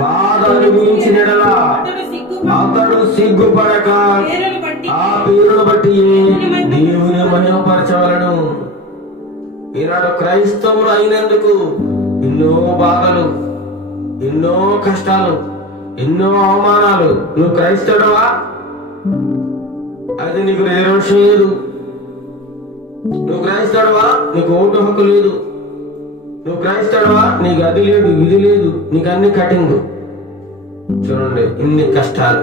బాధ అనుభవించినడలా అతడు సిగ్గుపడక ఆ పేరును బట్టి దేవుని మహిమపరచవలను. ఈనాడు క్రైస్తవుడు అయినందుకు ఎన్నో బాధలు, ఎన్నో కష్టాలు, ఎన్నో అవమానాలు. నువ్వు క్రైస్తవుడవా? అది నీకు రిజర్వేషన్ లేదు. నువ్వు క్రైస్తవుడవా? నీకు ఓటు హక్కు లేదు. నువ్వు క్రైస్తవుడవా? నీకు అది లేదు, ఇది లేదు, నీకు అన్ని కటింగ్. చూడండి, ఇన్ని కష్టాలు.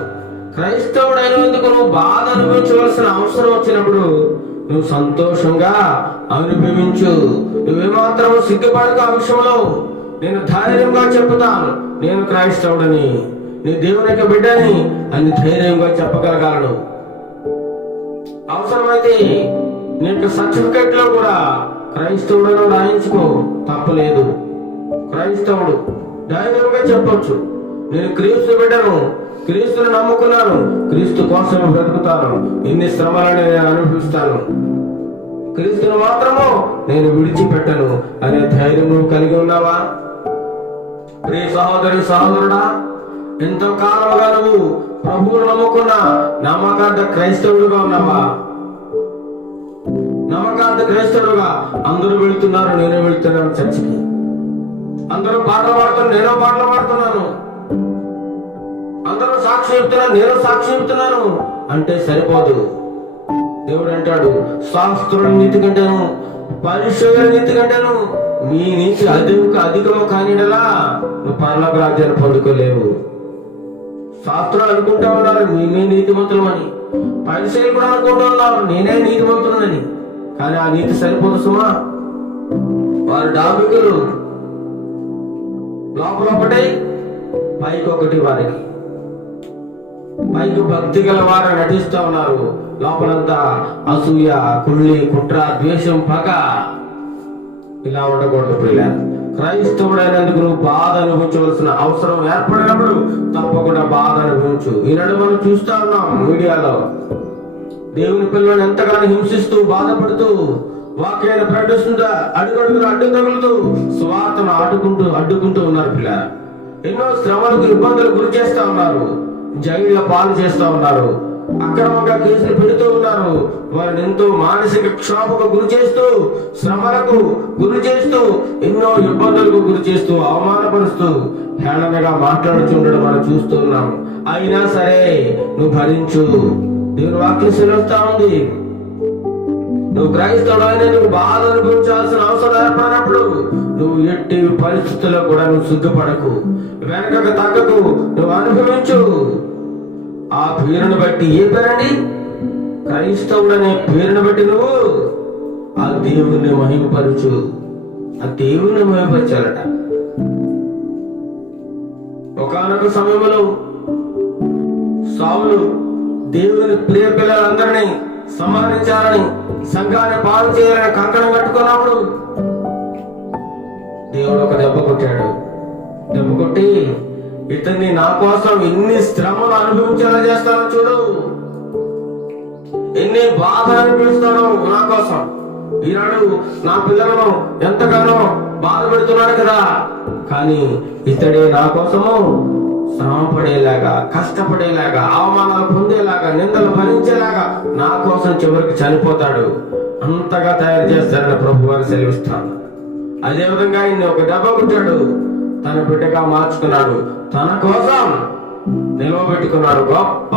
క్రైస్తవుడు అయినందుకు నువ్వు బాధ అనుభవించవలసిన అవసరం వచ్చినప్పుడు నువ్వు సంతోషంగా అనుభవించు. నువ్వేమాత్రం సిగ్గుపడక ఆ విషయంలో. నేను ధైర్యంగా చెప్తాను, నేను క్రైస్తవుడని, నీ దేవుని యొక్క బిడ్డని అని ధైర్యంగా చెప్పగలగాలను. అవసరమైతే నీ యొక్క సర్టిఫికెట్ లో కూడా క్రైస్తవుడను రాయించుకో, తప్పలేదు. క్రైస్తవుడు ధైర్యంగా చెప్పొచ్చు, నేను క్రీస్తు బిడ్డను, క్రీస్తుని నమ్ముకున్నాను, క్రీస్తు కోసం బ్రతుకుతాను, ఎన్ని శ్రమలను నేను అనుభవిస్తాను, క్రీస్తుని మాత్రము నేను విడిచిపెట్టను అనే ధైర్యం నువ్వు కలిగి ఉన్నావా? ప్రియ సహోదరి సహోదరుడా, ఎంతో కాలంగా నువ్వు ప్రభువును నమ్ముకున్న నమ్మకార్థ క్రైస్తవుడుగా ఉన్నావా? నమ్మకార్థ క్రైస్తవుడుగా అందరూ వెళుతున్నారు, నేను వెళుతున్నాను చర్చికి. అందరూ పాటలు పాడుతున్నారు, నేను పాటలు పాడుతున్నాను. అందరూ సాక్షి చెప్తున్నారు, నేను సాక్షి చెప్తున్నాను. అంటే సరిపోదు. దేవుడు అంటాడు, శాస్త్రుల నీతి కంటేను పరిశుద్ధుల నీతి కంటేను మీ నీతి అధికము కానిడలా నువ్వు పరలోక రాజ్యాన్ని పొందుకోలేవు. శాస్త్రాలు అనుకుంటా ఉన్నారు మేమే నీతిమంతులమని, పరిశీలి కూడా అనుకుంటూ ఉన్నారు నేనే నీతిమంతులని. కానీ ఆ నీతి సరిపోదు సుమా. వారు డాబికులు, లోపల ఒకటి పైకి ఒకటి. వారికి పైకి భక్తి గల వారు నటిస్తూ ఉన్నారు, లోపలంతా అసూయ, కుళ్ళి, కుట్ర, ద్వేషం, పగ. ఇలా ఉండకూడదు ప్రియులారా. క్రైస్తవుడైనందుకు నువ్వు బాధ అనుభవించవలసిన అవసరం ఏర్పడినప్పుడు తప్పకుండా బాధ అనుభవించు. ఈనాడు మనం చూస్తా ఉన్నాం మీడియాలో దేవుని పిల్లలను ఎంతగానో హింసిస్తూ బాధపడుతూ వాక్యాన్ని ప్రకటిస్తుంటా అడుగడుగులు అడ్డు తగులుతూ స్వార్థను అడ్డుకుంటూ ఉన్నారు పిల్లలు. ఎన్నో శ్రమలకు ఇబ్బందులు గురి చేస్తా ఉన్నారు, జైళ్ళ పాలు చేస్తా ఉన్నారు, అక్రమంగా కేసులు పెడుతూ ఉన్నారు. వారిని ఎంతో మానసిక క్షోభకు గురి చేస్తూ, శ్రమలకు గురి చేస్తూ, ఎన్నో ఇబ్బందులకు గురి చేస్తూ, అవమానపరుస్తూ, హేళనగా మాట్లాడుతుండడం మనం చూస్తున్నాం. అయినా సరే నువ్వు భరించు. దేవుని వాక్యం సెలవుస్తా ఉంది, నువ్వు క్రైస్తవుడైనా నువ్వు బాధ అనుభవించాల్సిన అవసరం ఏర్పడినప్పుడు నువ్వు ఎట్టి పరిస్థితుల్లో కూడా నువ్వు సిగ్గుపడకు, వెనకకు తగ్గకు, నువ్వు అనుభవించు. ఆ పేరును బట్టి, ఏ పేరండి? క్రైస్తవుడు అనే పేరును బట్టి నువ్వు ఆ దేవుని మహిమపరచు. ఆ దేవుని మహిమపరచాలట. ఒకానొక సమయంలో సౌలు దేవుని ప్రియ పిల్లలందరినీ సంహరించాలని, సంఘాన్ని పాలు చేయాలని కంకణం కట్టుకున్నప్పుడు దేవుడు ఒక దెబ్బ కొట్టాడు. దెబ్బ కొట్టి, ఇతన్ని నా కోసం ఎన్ని శ్రమలు అనుభవించేలా చేస్తానో చూడు, ఎన్ని బాధలు అనిపిస్తానో నా కోసం. ఈనాడు నా పిల్లలను ఎంతగానో బాధ పెడుతున్నాడు కదా, కానీ ఇతడే నా కోసము శ్రమ పడేలాగా, కష్టపడేలాగా, అవమానాలు పొందేలాగా, నిందలు భరించేలాగా నా కోసం చివరికి చనిపోతాడు. అంతగా తయారు చేస్తారని ప్రభు వారు సెలవిస్తాను. అదేవిధంగా ఆయన ఒక దెబ్బ కొట్టాడు, తన బిడ్డగా మార్చుకున్నాడు, తన కోసం నిలవబెట్టుకున్నాడు, గొప్ప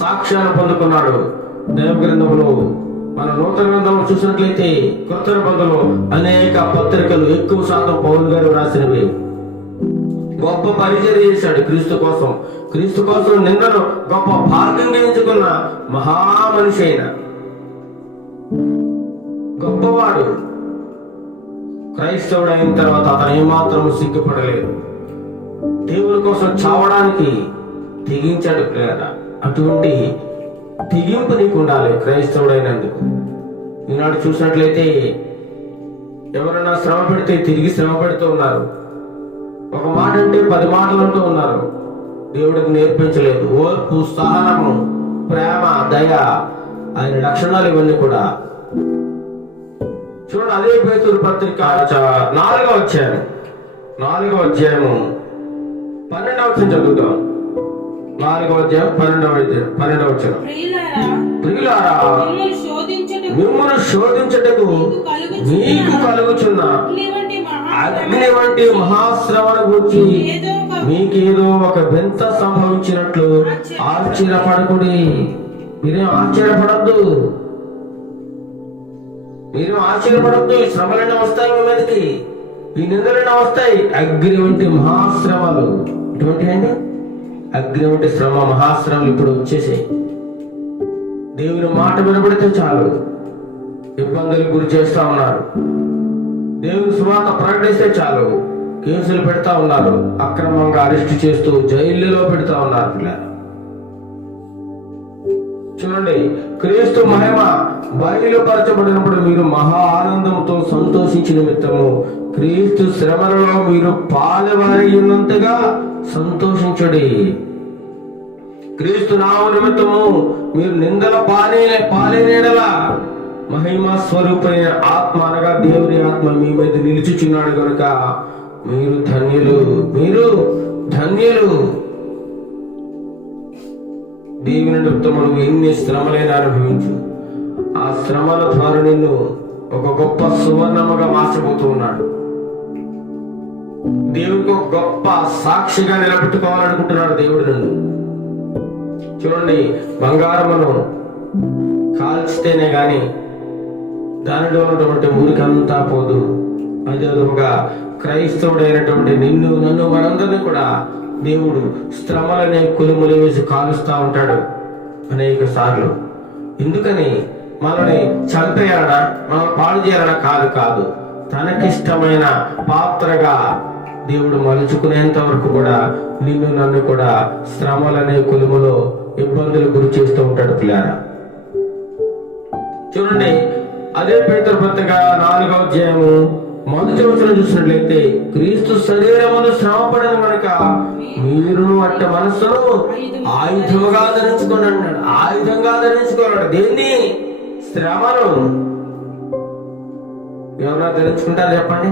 సాక్ష్యాన్ని పొందుకున్నాడు. దైవ గ్రంథములు, మన నూతన గ్రంథంలో చూసినట్లయితే కొత్త నిబంధనలో అనేక పత్రికలు, ఎక్కువ శాతం పౌలు గారు రాసినవి. గొప్ప పరిచయం చేశాడు క్రీస్తు కోసం. క్రీస్తు కోసం నిందను గొప్ప భాగ్యంగా ఎంచుకున్న మహామనిషి అయిన గొప్పవాడు. క్రైస్తవుడు అయిన తర్వాత అతను ఏమాత్రం సిగ్గుపడలేదు, దేవుని కోసం చావడానికి తెగించాడు కదా. అటువంటి తెగింపు నీకు ఉండాలి క్రైస్తవుడైనందుకు. ఈనాడు చూసినట్లయితే ఎవరైనా శ్రమ పెడితే తిరిగి శ్రమ పెడుతూ ఉన్నారు. ఒక మాట అంటే 10 మాటలు అంటూ ఉన్నారు. దేవుడికి నేర్పించలేదు. ఓర్పు, సహనము, ప్రేమ, దయ, ఆయన లక్షణాలు ఇవన్నీ కూడా చూడండి. అదే పేతురు పత్రిక 4వ అధ్యాయము 12వ వచనం చదువుతాం. 4వ అధ్యాయం 12వ వచనం. ప్రియులారా, మిమ్మును శోధించుటకు నీకు కలుగుచున్న అగ్ని వంటి మహాశ్రమను గురించి మీకేదో ఒక వింత సంభవించినట్లు ఆశ్చర్యపడకుడి. మీరేం ఆశ్చర్యపడద్దు, ఈ శ్రమలన్నీ వస్తాయి మీ మీదకి, ఈ నిందలన్నీ వస్తాయి. అగ్ని వంటి మహాశ్రమలు, ఇటువంటి అండి అగ్ని వంటి శ్రమ, మహాశ్రమలు ఇప్పుడు వచ్చేసాయి. దేవుని మాట వినబడితే చాలు ఇబ్బందులకు గురి చేస్తా ఉన్నారు. దేవుని సువార్త ప్రకటిస్తే చాలు కేసులు పెడతా ఉన్నారు, అక్రమంగా అరెస్ట్ చేస్తూ జైల్లో పెడతా ఉన్నారు. పిల్లలు చూడండి, క్రీస్తు మహిమ బయలుపరచబడినప్పుడు మీరు మహా ఆనందంతో సంతోషించిన నిమిత్తము క్రీస్తు శ్రమలలో మీరు పాలువారి ఉన్నంతగా సంతోషించుడి. క్రీస్తు నామ నిమిత్తము మీరు నిందల పాలేనేడలా మహిమ స్వరూపైన ఆత్మ అనగా దేవుని ఆత్మ మీ మీద నిలుచుచున్నాడు కనుక మీరు ధన్యులు. దేవుని నిమిత్తము ఎన్ని శ్రమలైనా అనుభవించు. ఆ శ్రమల ద్వారా నిన్ను ఒక గొప్ప సువర్ణముగా మార్చబోతూ ఉన్నాడు. దేవునికి ఒక గొప్ప సాక్షిగా నిలబెట్టుకోవాలనుకుంటున్నాడు దేవుడు నిన్ను. చూడండి, బంగారమును కాల్చితేనే గాని దానిలో ఉన్నటువంటి మురికంతా పోదు. అదే విధముగా క్రైస్తవుడైనటువంటి నిన్ను నన్ను మనందరినీ కూడా దేవుడు శ్రమలనే కొలుములు వేసి కాలుస్తా ఉంటాడు అనేక సార్లు. ఎందుకని? మనల్ని చంపేయాలనా, మనం పాడు చేయాలనా? కాదు. తనకిష్టమైన పాత్రగా దేవుడు మలుచుకునేంత వరకు కూడా నిన్ను నన్ను కూడా శ్రమలనే కొలుములో ఇబ్బందులు గురి చేస్తూ ఉంటాడు పిల్లారా. చూడండి, అదే పేతురు పత్రిక 4వ అధ్యాయము 1వ వచనం చూసినట్లయితే, క్రీస్తు శరీరమును శ్రమపడను కనుక మీరును అట్ట మనస్సును ఆయుధముగా ధరించుకోండి అన్నాడు. ఆయుధంగా ధరించుకోవాలన్నాడు. దేన్ని? శ్రమను. ఎవరైనా ధరించుకుంటారు చెప్పండి?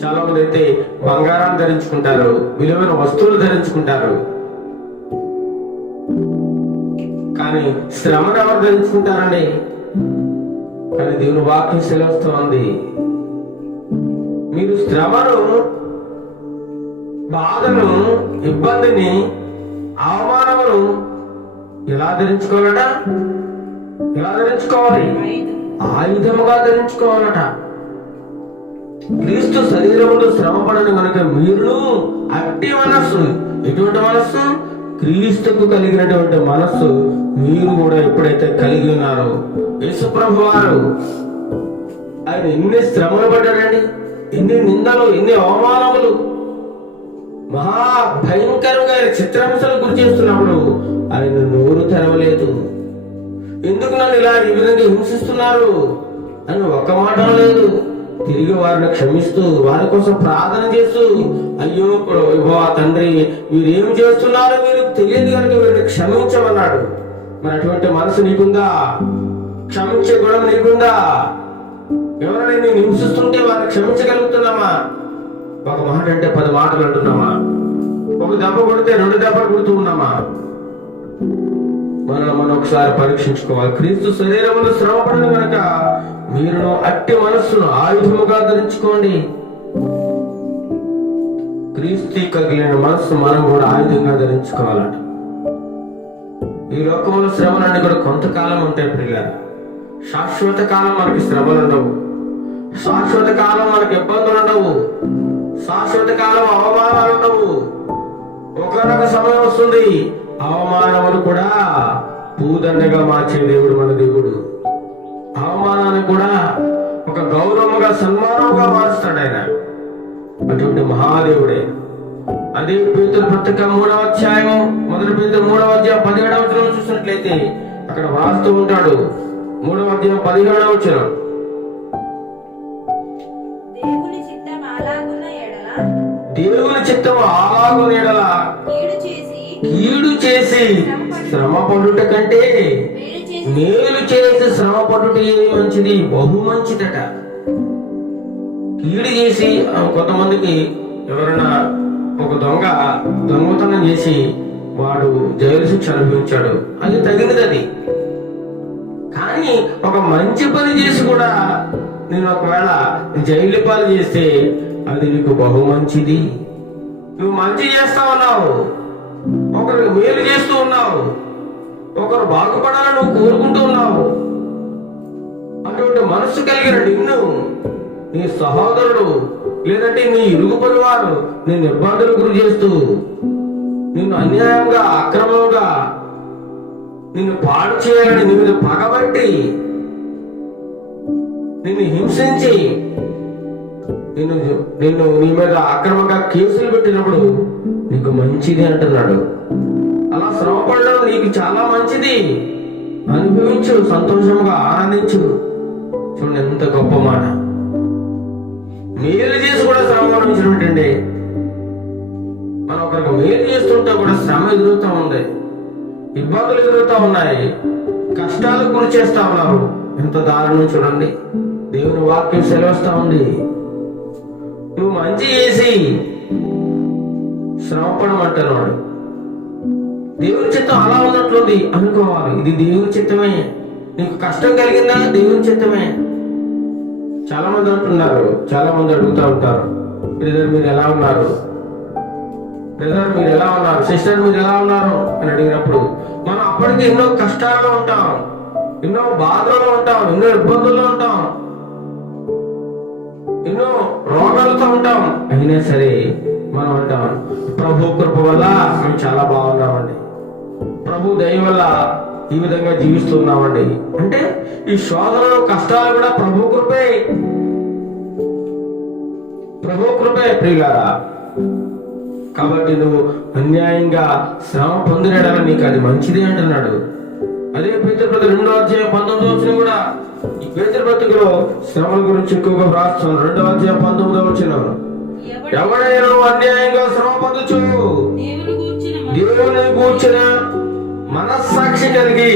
చాలా మంది అయితే బంగారాన్ని ధరించుకుంటారు, విలువైన వస్తువులు ధరించుకుంటారు. కానీ శ్రమను ఎవరు ధరించుకుంటారండి? కానీ దేవుని వాక్యం సెలవుస్తోంది, మీరు శ్రమను, బాధను, ఇబ్బందిని, అవమానమును ఎలా ధరించుకోవాలట? ఎలా ధరించుకోవాలి? ఆయుధముగా ధరించుకోవాలట. క్రీస్తు శరీరములో శ్రమపడను కనుక మీరు అట్టి మనస్సు. ఎటువంటి మనస్సు? క్రీస్తుకు కలిగినటువంటి మనస్సు మీరు కూడా ఎప్పుడైతే కలిగి ఉన్నారో. యేసుప్రభు వారు ఆయన ఎన్ని శ్రమలు పడ్డాడండి, ఎన్ని నిందలు, ఎన్ని అవమానములు, మహా భయంకరంగా చిత్రహింసలు గురి చేస్తున్నప్పుడు ఆయన నోరు తెరవలేదు. ఎందుకు నన్ను ఇలా ఈ విధంగా హింసిస్తున్నారు అని ఒక్క మాట లేదు. తిరిగి వారిని క్షమిస్తూ, వారి కోసం ప్రార్థన చేస్తూ, అయ్యో తండ్రి వీరేం చేస్తున్నారో మీరు తెలియదు కనుక వీరిని క్షమించమన్నాడు. మరి అటువంటి మనసు నీకుందా? క్షమించే గుణం నీకుందా? ఎవరైనా నేను హింసిస్తుంటే వారిని క్షమించగలుగుతున్నామా? ఒక మాట అంటే 10 మాటలు అంటున్నామా? ఒక దెబ్బ కొడితే 2 దెబ్బలు కొడుతూ ఉన్నామా? మనం ఒకసారి పరీక్షించుకోవాలి. క్రీస్తు శరీరములో శ్రమపడను కనుక మీరును అట్టి మనస్సును ఆయుధముగా ధరించుకోండి. క్రీస్తు కలిగిన మనస్సు మనం కూడా ఆయుధంగా ధరించుకోవాలట. ఈ లోకంలో శ్రమలన్నీ కూడా కొంతకాలం ఉంటాయి ప్రియులారా. శాశ్వత కాలం మనకి శ్రమలు ఉండవు. శాశ్వత కాలం మనకి ఇబ్బందులు ఉండవు. శాశ్వత కాలం అవమానాలు ఉండవు. ఒకనొక సమయం వస్తుంది, అవమానములు కూడా పూదండగా మార్చే దేవుడు మన దేవుడు. అవమానాన్ని కూడా ఒక గౌరవముగా, సన్మానముగా మారుస్తాడు ఆయన. అటువంటి మహాదేవుడే. అదే పేతురు పత్రిక 3వ అధ్యాయం, 1 పేతురు 3వ అధ్యాయం 17వ వచనం చూసినట్లయితే అక్కడ వ్రాస్తూ ఉంటాడు. 3వ అధ్యాయం 17వ వచనం, దేవుని చిత్తం అలాగున ఎడల కీడు చేసి శ్రమపడుట కంటే మేలు చేసి శ్రమపడుట మంచిది, బహు మంచిదట. కీడు చేసి, కొంతమందికి ఎవరైనా ఒక దొంగతనం చేసి వాడు జైలు శిక్ష అనుభవించాడు, అది తగినది. అది కానీ ఒక మంచి పని చేసి కూడా నేను ఒకవేళ జైలు పాలు చేస్తే అది నీకు బహు మంచిది. నువ్వు మంచి చేస్తా ఉన్నావు, ఒకరికి మేలు చేస్తూ ఉన్నావు, ఒకరు బాగుపడాలని నువ్వు కోరుకుంటూ ఉన్నావు. అటువంటి మనస్సు కలిగిన నిన్ను నీ సహోదరుడు లేదంటే నీ ఇరుగు పరివారు నిన్ను ఇబ్బందులు గురి చేస్తూ, నిన్ను అన్యాయంగా, అక్రమంగా నిన్ను పాడు చేయాలని నీ మీద పగబట్టి, నిన్ను హింసించి, నిన్ను నీ మీద అక్రమంగా కేసులు పెట్టినప్పుడు నీకు మంచిది అంటున్నాడు. అలా శ్రమపడడం నీకు చాలా మంచిది. అనుభవించు, సంతోషంగా ఆనందించు. చూడండి ఎంత గొప్ప మాట. మేలు చేసి కూడా శ్రమ అనుభవించినట్టండి. మనం ఒకరికి మేలు చేస్తుంటే కూడా శ్రమ ఎదురుతూ ఉంది, ఇబ్బందులు ఎదురుతూ ఉన్నాయి, కష్టాలకు గురి చేస్తా ఉన్నారు. ఎంత దారుణం చూడండి. దేవుని వాక్యం సెలవుస్తా ఉంది, నువ్వు మంచి చేసి శ్రమపడమంటున్నాడు. దేవుని చిత్తం అలా ఉన్నట్లుంది అనుకోవాలి. ఇది దేవుని చిత్తమే. నీకు కష్టం కలిగిందా? దేవుని చిత్తమే. చాలా మంది అంటున్నారు, చాలా మంది అడుగుతూ ఉంటారు, బ్రదర్ మీరు ఎలా ఉన్నారు? బ్రదర్ మీరు ఎలా ఉన్నారు, సిస్టర్ మీరు ఎలా ఉన్నారు అని అడిగినప్పుడు మనం అప్పటికి ఎన్నో కష్టాల్లో ఉంటాం, ఎన్నో బాధల్లో ఉంటాం, ఎన్నో ఇబ్బందుల్లో ఉంటాం, ఎన్నో రోగాలతో ఉంటాం. అయినా సరే మనం అంటాం ప్రభు కృప వల్ల మేము చాలా బాగున్నామండి, ప్రభు దయ వల్ల ఈ విధంగా జీవిస్తున్నామండి. అంటే ఈ శోధనలు కష్టాలు కూడా ప్రభు కృపే, ప్రభు కృపే ప్రియులారా. కాబట్టి నువ్వు అన్యాయంగా శ్రమ పొందినడని నీకు అది మంచిది అంటున్నాడు. అదే పేతురు 2వ అధ్యాయం 19వ వచనం కూడా ఈ పేతురు పత్రికలో శ్రమల గురించి ఎక్కువగా వ్రాస్తున్నాను. 2వ అధ్యాయం 19వ వచనం, ఎవడైనా అన్యాయంగా శ్రమ పొందొచ్చు దేవుని కూర్చిన మనస్సాక్షి కలిగి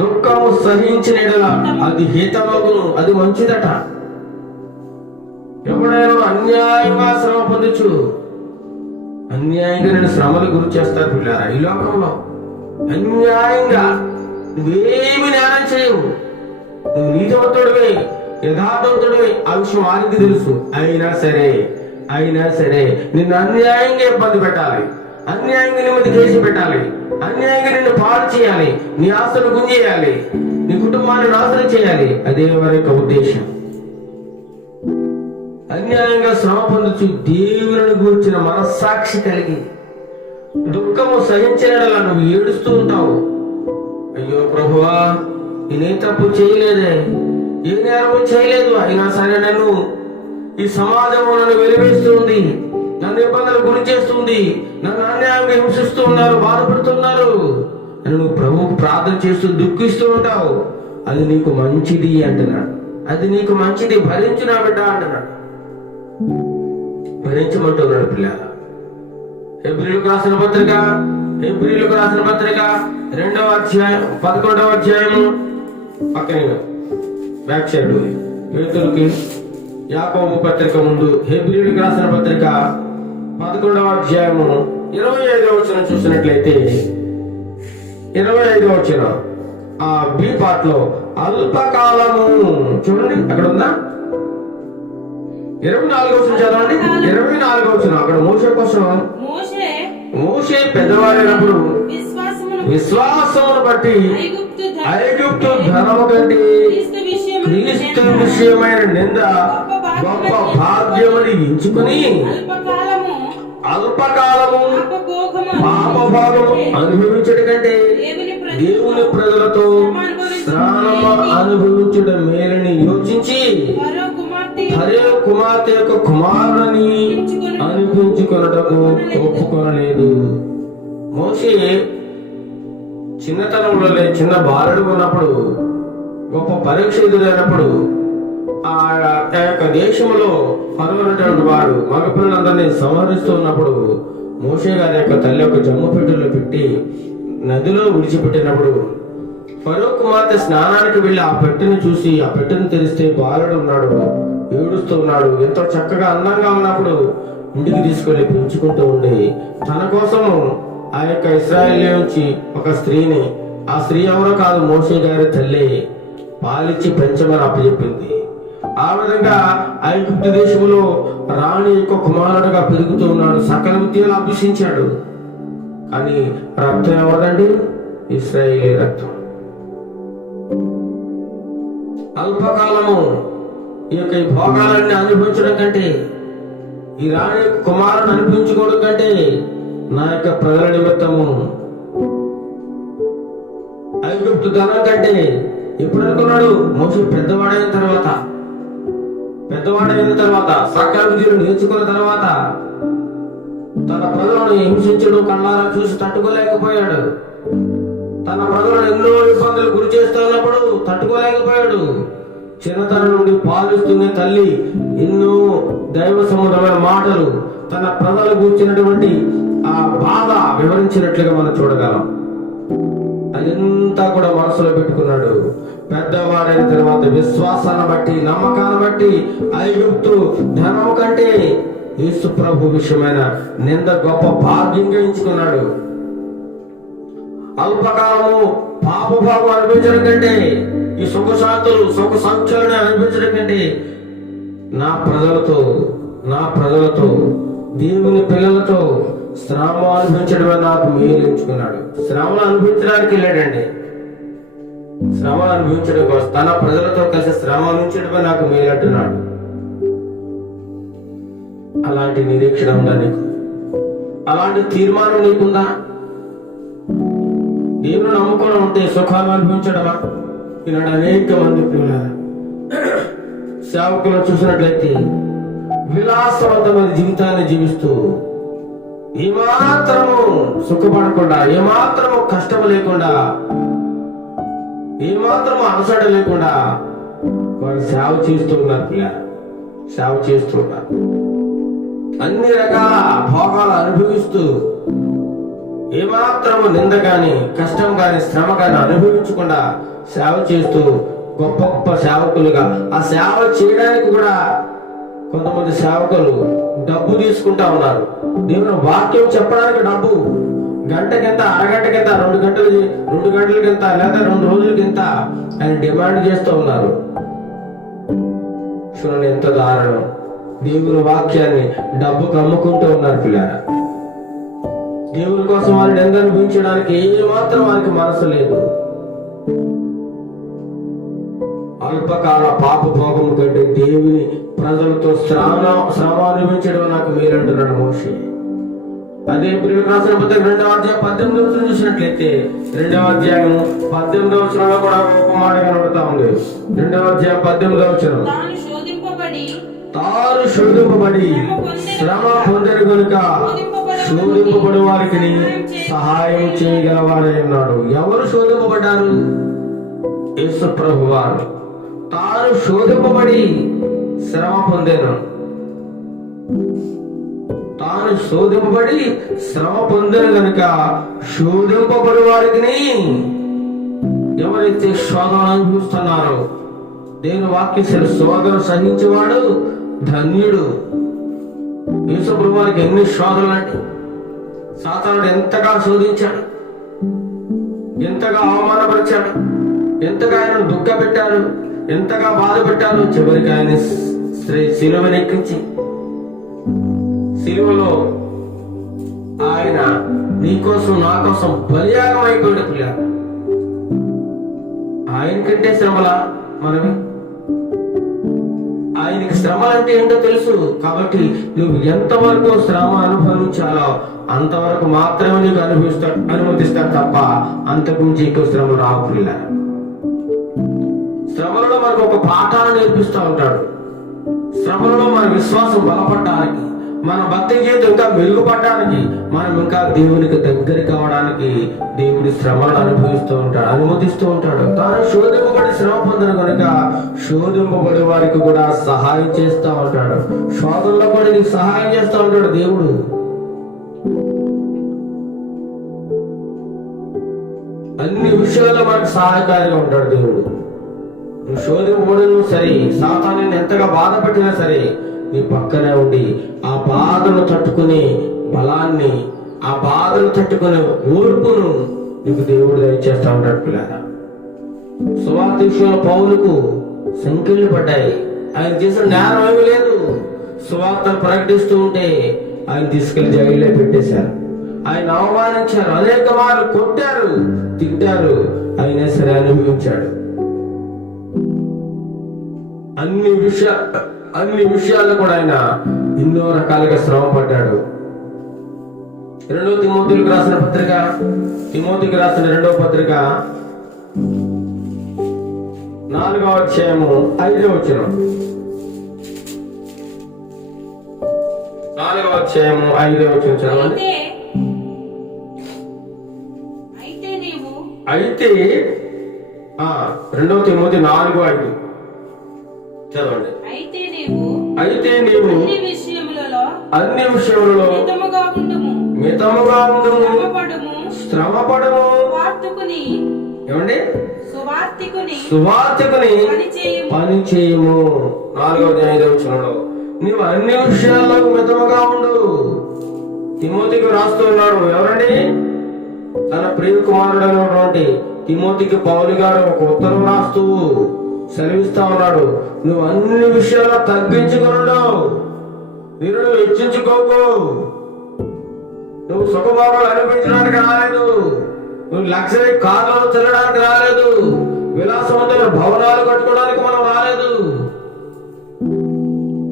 దుఃఖము సహించిన ఎడల అది హితమగును, అది మంచిదట. ఎవడైనా అన్యాయంగా శ్రమ పొందొచ్చు. అన్యాయంగా నేను శ్రమలు గురి చేస్తారు పిల్లారా. ఈ లోకంలో అన్యాయంగా నువ్వేమి నేరం చేయవు, నువ్వు నీతివంతుడివే, యథార్థవంతుడివే, ఆ విషయం వారికి తెలుసు. అయినా సరే నిన్ను అన్యాయంగా ఇబ్బంది పెట్టాలి, అన్యాయంగా నిమ్మది చేసి పెట్టాలి, అన్యాయంగా నిన్ను పాడు చేయాలి, నీ ఆస్తులు గుంజేయాలి, నీ కుటుంబాన్ని నాశనం చేయాలి. అదే వారి యొక్క ఉద్దేశం. అన్యాయంగా శ్రమ పొందుచు దేవుని గూర్చిన మనస్సాక్షి కలిగి దుఃఖము సహించినలా నువ్వు ఏడుస్తూ ఉంటావు. అయ్యో ప్రభువా, నేనే తప్పు చేయలేదే, ఏ నేరము చేయలేదు, అయినా సరే నన్ను ఈ సమాజము నన్ను వెలివేస్తుంది, నన్ను ఇబ్బందులు గురి చేస్తుంది, నన్ను అన్యాయంగా హింసిస్తూ ఉన్నారు, బాధపడుతున్నారు అని నువ్వు ప్రభువుకు ప్రార్థన చేస్తూ దుఃఖిస్తూ ఉంటావు. అది నీకు మంచిది అంటున్నాడు. అది నీకు మంచిది, భరించు నా బిడ్డ అంటున్నాడు. భరించమంటున్నాడు పిల్లల. హెబ్రీయులకు రాసిన పత్రిక 2వ అధ్యాయం 11వ అధ్యాయము పక్కనే బ్యాక్ సైడ్ పేతురుకి యాకోబు పత్రిక ముందు హెబ్రీయులకు రాసిన పత్రిక 11వ అధ్యాయము 25వ వచనం చూసినట్లయితే 25వ వచనం ఆ బి పార్ట్ లో అల్పకాలము చూడండి, అక్కడ ఉందా? 24వ వచనం చదవండి. 24వ వచనం అక్కడ మోషే కోసం మోషే పెద్దవాడైనప్పుడు విశ్వాసమును బట్టి ఐగుప్తు ధనము కంటే క్రీస్తు విషయమైన నింద గొప్ప భాగ్యమని ఎంచుకుని అల్పకాలము పాపభోగము అనుభవించడం కంటే దేవుని ప్రజలతో శ్రమ అనుభవించడం మేలని యోచించి హరే కుమార్తె యొక్క కుమారుని అనిపించుకొనటకు ఒప్పుకొనలేదు. మోషే చిన్నతనంలో చిన్న బాలుడు ఉన్నప్పుడు, గొప్ప పరీక్ష ఎదురైనప్పుడు ఆ యొక్క దేశంలో పరువైనటువంటి వాడు మగపిల్లలందరినీ సంహరిస్తూ ఉన్నప్పుడు మోషే గారి యొక్క తల్లి యొక్క జమ్ము పెట్టెలో పెట్టి నదిలో విడిచిపెట్టినప్పుడు ఫరో కుమార్తె స్నానానికి వెళ్ళి ఆ పెట్టెను చూసి ఆ పెట్టెను తెరిస్తే బాలుడు ఉన్నాడు, ఏడుస్తూ ఉన్నాడు. ఎంతో చక్కగా అందంగా ఉన్నప్పుడు ఇంటికి తీసుకెళ్లి పెంచుకుంటూ ఉండి తన కోసము ఆ యొక్క ఇశ్రాయేలు నుంచి ఒక స్త్రీని, ఆ స్త్రీ ఎవరో కాదు మోషే గారి తల్లి, పాలిచ్చి పెంచమని అప్పచెప్పింది. ఆ విధంగా ఐగుప్తు దేశంలో రాణి యొక్క కుమారుడుగా పెరుగుతూ ఉన్నాడు, సకల విద్యలు అభ్యసించాడు. కానీ రక్తం ఎవరిదండి? ఇశ్రాయేలీ రక్తం. అల్పకాలము ఈ యొక్క భోగాలన్నీ అనుభవించడం కంటే, ఈ రాణి యొక్క కుమారుని అనిపించుకోవడం కంటే నా యొక్క ప్రజల నిమిత్తము ఐగుప్తు ధనం కంటే ఎప్పుడు అనుకున్నాడు? మోషే పెద్దవాడైన తర్వాత సకల విద్యలు నేర్చుకున్న తర్వాత తన ప్రజలను హింసించడం కళ్ళారా చూసి తట్టుకోలేకపోయాడు. తన ప్రజలను ఎన్నో ఇబ్బందులు గురి చేస్తున్నప్పుడు తట్టుకోలేకపోయాడు. చిన్నతనం నుండి పాలిస్తున్న తల్లి ఎన్నో దైవ సంబంధమైన మాటలు తన ప్రజలు కూర్చున్నటువంటి ఆ బాధ వివరించినట్లుగా మనం చూడగలం. అదంతా కూడా మనసులో పెట్టుకున్నాడు. పెద్దవాడైన తర్వాత విశ్వాసాన్ని బట్టి, నమ్మకాన్ని బట్టి ఐగుప్తు ధనం కంటే యేసు ప్రభు విషయమైన నింద గొప్ప భాగ్యంగా ఎంచుకున్నాడు. అల్పకాలము పాపభావం అనిపించడం కంటే, ఈ సుఖ శాంతులు సుఖ సంఖ్యలను అనిపించడం కంటే నా ప్రజలతో దేవుని పిల్లలతో శ్రమ అనుభవించడమే నాకు మేలు ఎంచుకున్నాడు. శ్రమను అనుభవించడానికి వెళ్ళాడండి. శ్రమ అనుభవించడం కోసం తన ప్రజలతో కలిసి శ్రమ అనుభవించడమే నాకు మేలు అంటున్నాడు. అలాంటి నిరీక్షణ ఉందా నీకు? అలాంటి తీర్మానం నీకుందా? దేవుని నమ్ముకోవడం ఉంటే సుఖాలు అనుభవించడమా? ఈనాడు అనేక మంది పిల్లలు సేవకులను చూసినట్లయితే విలాసవంతమైన జీవితాన్ని జీవిస్తూ ఏమాత్రము సుఖపడకుండా, ఏమాత్రము కష్టం లేకుండా, ఏమాత్రము అలసట లేకుండా వారు సేవ చేస్తూ ఉన్నారు. పిల్లలు సేవ చేస్తూ ఉన్నారు. అన్ని రకాల భోగాలు అనుభవిస్తూ ఏమాత్రము నింద గాని, కష్టం గాని, శ్రమ గాని అనుభవించకుండా సేవ చేస్తూ గొప్ప గొప్ప సేవకులుగా, ఆ సేవ చేయడానికి కూడా కొంతమంది సేవకులు డబ్బు తీసుకుంటా ఉన్నారు. దేవుని వాక్యం చెప్పడానికి డబ్బు, గంటకింత, అరగంటకింత, 2 గంటలకింత, లేదా 2 రోజులకింత ఆయన డిమాండ్ చేస్తూ ఉన్నారు. చూడండి ఎంత దారుణం. దేవుని వాక్యాన్ని డబ్బుకు అమ్ముకుంటూ ఉన్నారు పిల్లారా. దేవుని కోసం వారిని ఎంత అనుభవించడానికి ఏమాత్రం వారికి మనసు లేదు. అల్పకాల పాప భోగము కంటే దేవుని ప్రజలతో శ్రమ అనుభవించడం నాకు మేలంటున్నాడు మోషే. అదే ప్రియులకు రాసిన పత్రిక 2వ అధ్యాయం 18వ వచనం చూసినట్లయితే 2వ అధ్యాయం 18వ వచనంలో కూడా ఒక మాట కనబడతా ఉంది. 2వ అధ్యాయం 18వ వచనం, తాను శోధింపబడి శ్రమ పొందరు కనుక శోధింపబడి వారికి సహాయం చేయగలవారై ఉన్నాడు. ఎవరు శోధింపబడ్డారు? యేసు ప్రభు వారు. తాను శోధింపబడి శ్రమ పొందాను. తాను శోధింపబడి శ్రమ పొందాను కనుక శోధింపబడి వారికి, ఎవరైతే శోధన అనుభవిస్తున్నారో దేవుని వాక్య శోధన సహించేవాడు ధన్యుడు. యేసు ప్రభు వారికి ఎన్ని శోధనలు అంటే, సాతానుడు ఎంతగా శోధించాడు, ఎంతగా అవమానపరిచాడు, ఎంతగా ఆయన దుఃఖ పెట్టారు, ఎంతగా బాధ పెట్టారు. చివరికి ఆయన శిలువనెక్కించి శిలువలో ఆయన నీకోసం నా కోసం బలియాగం అయిపోయాడు. పిల్ల ఆయన కంటే శ్రమలా మనమే? ఆయనకి శ్రమలు అంటే ఏంటో తెలుసు కాబట్టి నువ్వు ఎంతవరకు శ్రమ అనుభవించాలో అంతవరకు మాత్రమే నీకు అనుమతిస్తాడు తప్ప అంతకుమించి ఎక్కువ శ్రమలు రావు. పిల్ల శ్రమలలో మనకు ఒక పాఠాన్ని నేర్పిస్తూ ఉంటాడు. శ్రమలలో మన విశ్వాసం బలపడడానికి, మన భక్తి జీవితం ఇంకా మెరుగుపడడానికి, మనం ఇంకా దేవునికి దగ్గర కావడానికి దేవుడి శ్రమలను అనుభవిస్తూ ఉంటాడు, అనుమతిస్తూ ఉంటాడు. తాను శోధింపబడి శ్రమ పొందను కనుక శోధింపబడి వారికి కూడా సహాయం చేస్తూ ఉంటాడు. శోధనలో కూడా నీకు సహాయం చేస్తూ ఉంటాడు దేవుడు. అన్ని విషయాల్లో మనకు సహాయకారిగా ఉంటాడు దేవుడు. నువ్వు శోధింపబడిన సరే, సాతాను ఎంతగా బాధ పెట్టినా సరే నీ పక్కనే ఉండి ఆ బాధను తట్టుకునే బలాన్ని, ఆ బాధను తట్టుకునే ఓర్పును నీకు దేవుడు దయచేస్తా ఉంటాడు. పిల్లరా, సువార్త విషయంలో పౌలుకు సంఖ్యలు పడ్డాయి. ఆయన చేసిన నేరం ఏమీ లేదు. సువార్తను ప్రకటిస్తూ ఉంటే ఆయన తీసుకెళ్లి జైల్లో పెట్టేశారు. ఆయన అవమానించారు, అనేక మార్లు కొట్టారు, తిట్టారు. అయినా సరే అనుభవించాడు. అన్ని విషయాల్లో కూడా ఆయన ఎన్నో రకాలుగా శ్రమ పడ్డాడు. 2వ తిమోతికి రాసిన పత్రిక, తిమోతికి రాసిన 2వ పత్రిక 4వ అధ్యాయము 5వ వచనం, 4వ అధ్యాయము 5వ వచనం చదవండి. అయితే 2వ తిమోతి 4:5 చదవండి. అయితే నీవు అన్ని విషయములలో మితముగా ఉండుము, శ్రమపడుము, ఏమండి సువార్తికుని పని చేయము. 4వ అధ్యాయం 5వ వచనంలో నీవు అన్ని విషయాల్లో మితముగా ఉండు. తిమోతికి రాస్తూ ఉన్నాడు. ఎవరండి? తన ప్రియ కుమారుడైనటువంటి తిమోతికి పౌలు గారు ఒక ఉత్తరం రాస్తూ సెలవిస్తా ఉన్నాడు. నువ్వు అన్ని విషయాల్లో తగ్గించుకున్నావు. నిన్ను నువ్వు హెచ్చించుకోకు. నువ్వు సుఖభోగాలు అనిపించడానికి రాలేదు. నువ్వు లగ్జరీ కార్లలో తిరగడానికి రాలేదు. విలాసవంతమైన భవనాలు కట్టుకోవడానికి మనం రాలేదు.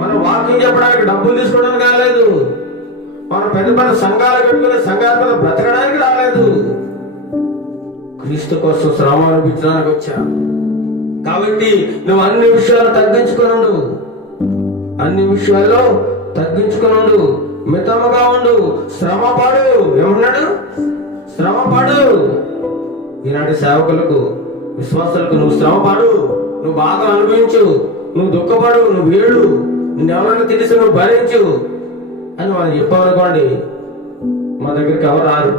మనం వాకింగ్ చెప్పడానికి డబ్బులు తీసుకోవడానికి రాలేదు. మనం పెద్ద పెద్ద సంఘాలు కట్టుకునే సంఘాల మీద బ్రతకడానికి రాలేదు. క్రీస్తు కోసం శ్రమ అనిపించడానికి వచ్చా. కాబట్టి నువ్వు అన్ని విషయాలు తగ్గించుకున్నాడు. అన్ని విషయాల్లో తగ్గించుకున్నాడు. మితముగా ఉండు. శ్రమపడు. ఏమన్నాడు? శ్రమపడు. ఈనాటి సేవకులకు, విశ్వాసులకు నువ్వు శ్రమపడు, నువ్వు బాధలు అనుభవించు, నువ్వు దుఃఖపడు, నువ్వు ఏడు, నిన్ను ఎవరైనా తెలిసి నువ్వు భరించు అని మనం చెప్పామనుకోండి, మా దగ్గరికి ఎవరు రారు.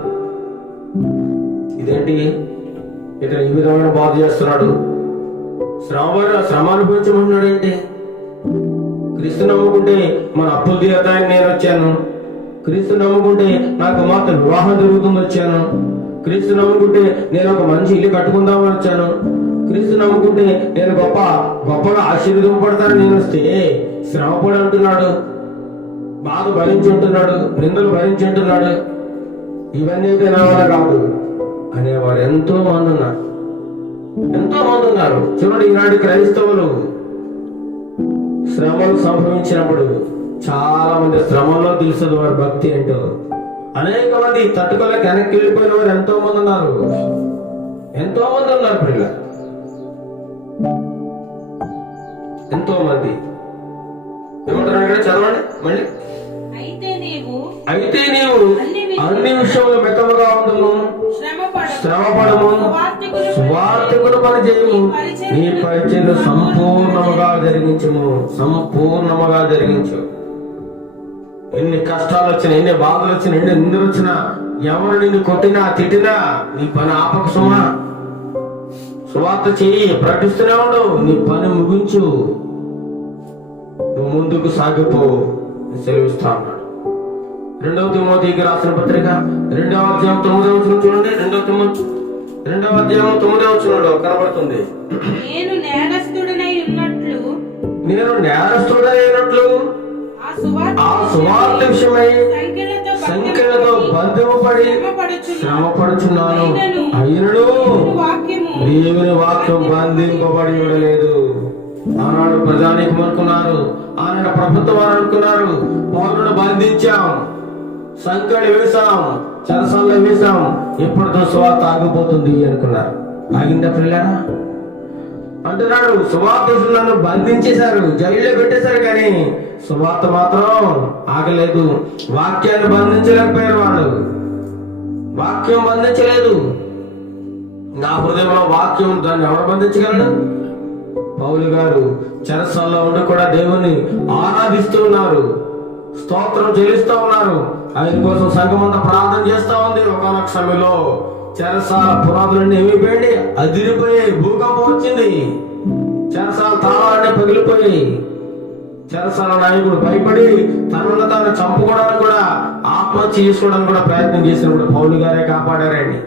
ఇదేంటి ఇతను ఈ విధమైన బాధ చేస్తున్నాడు, శ్రమ అనుభవించమంటున్నాడు ఏంటి? క్రీస్తు నమ్ముకుంటే మన అప్పులు తీరతాయని నేను వచ్చాను. క్రీస్తు నమ్ముకుంటే నా కుమార్తె వివాహం జరుగుతుంది వచ్చాను. క్రీస్తు నమ్ముకుంటే నేను ఒక మంచి ఇల్లు కట్టుకుందామని వచ్చాను. క్రీస్తు నమ్ముకుంటే నేను గొప్పగా ఆశీర్వదింపడతానని నేను వస్తే శ్రమపడి అంటున్నాడు, బాధ భరించుంటున్నాడు, నిందలు భరించుంటున్నాడు. ఇవన్నీ అయితే నా వల్ల కాదు అనేవారు ఎంతో మంది ఉన్నారు. ఎంతో మంది ఉన్నారు. చూడండి, ఈనాటి క్రైస్తవులు శ్రమలు సంభవించినప్పుడు చాలా మంది శ్రమంలో తెలుస్తుంది వారి భక్తి ఏంటో. అనేక మంది తట్టుకోలేక వెనక్కి వెళ్ళిపోయిన వారు ఎంతో మంది ఉన్నారు. ఎంతో మంది ఉన్నారు పిల్ల, ఎంతో మంది. ఏమంటారు ఇక్కడ? చదవండి మళ్ళీ. అయితే నీవు అన్ని విషయంలో మితముగా ఉండును, శ్రమపడము, స్వార్థకుడు పని చేయము, నీ పరిచయం సంపూర్ణముగా జరిగించము. సంపూర్ణముగా జరిగించు. ఎన్ని కష్టాలు వచ్చినా, ఎన్ని బాధలు వచ్చినా, ఎన్ని నిందలు వచ్చినా, ఎవరు నిన్ను కొట్టినా తిట్టినా నీ పని ఆపక సుమా. సువార్త చెయ్యి, ప్రకటిస్తూనే ఉండు, నీ పని ముగించు, నువ్వు ముందుకు సాగిపో సెలవిస్తా అన్నాడు. 2వ తిమోతికి రాసిన పత్రిక 2వ అధ్యాయం 9వ వచనం చూడండి. 2వ అధ్యాయం 9వ వచనంలో కనబడుతుంది, నేను నేరస్తుడనై ఉన్నట్లు ఆ సువార్త విషయమై సంఖ్యలతో బంధుపడి శ్రమపడుచున్నాను. అయినను దేవుని వాక్యం బంధింపబడి ఉండలేదు. ఆనాడు ప్రజానీకం అనుకున్నారు, ఆనాడు ప్రభుత్వం వారు అనుకున్నారు, పౌరులను బంధించాం, సంకడి వేశాం, చెరసాల్లో వేశాం, ఎప్పటితో సువార్త ఆగిపోతుంది అనుకున్నారు. ఆగిందా పిల్లరా? అంటున్నాడు, సువార్త నన్ను బంధించేశారు, జైల్లో పెట్టేశారు, కానీ సువార్త మాత్రం ఆగలేదు. వాక్యాన్ని బంధించలేకపోయారు వాళ్ళు. వాక్యం బంధించలేదు. నా హృదయంలో వాక్యం, దాన్ని ఎవరు బంధించగలడు? పౌలు గారు చెరసాల్లో ఉండి కూడా దేవుణ్ణి ఆరాధిస్తూ ఉన్నారు, స్తోత్రం చెల్లిస్తూ ఉన్నారు. ఆయన కోసం సంఘమంతా ప్రార్థన చేస్తా ఉంది. ఒకనొక సమయంలో చెరసాల పునాదులన్నీ ఏమైపోయింది? అదిరిపోయాయి. భూకంపం వచ్చింది. చెరసాల తాళాలన్నీ పగిలిపోయి చెరసాల నాయకుడు భయపడి తనను తాను చంపుకోవడానికి కూడా, ఆత్మహత్య చేసుకోవడానికి కూడా ప్రయత్నం చేసినప్పుడు పౌలు గారే కాపాడారండి.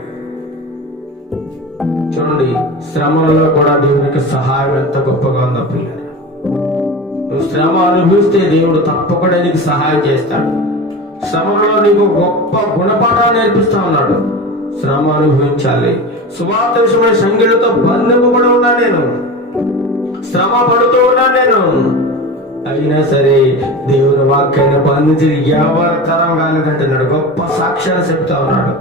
చూడండి, శ్రమలలో కూడా దేవునికి సహాయం ఎంత గొప్పగా ఉందో పిల్లలు. నువ్వు శ్రమ అనుభవిస్తే దేవుడు తప్పకుండా నీకు సహాయం చేస్తాడు. శ్రమలో నీకు గొప్ప గుణపాఠాలు నేర్పిస్తా ఉన్నాడు. శ్రమ అనుభవించాలి. సువార్త విషయమైన సంఖ్యలతో బంధింపబడి ఉన్నా నేను, శ్రమ పడుతూ ఉన్నా నేను. అయినా సరే దేవుని వాక్యాన్ని బంధించి ఎవరి తరం కాలేదంటున్నాడు. గొప్ప సాక్ష్యాన్ని చెప్తా ఉన్నాడు.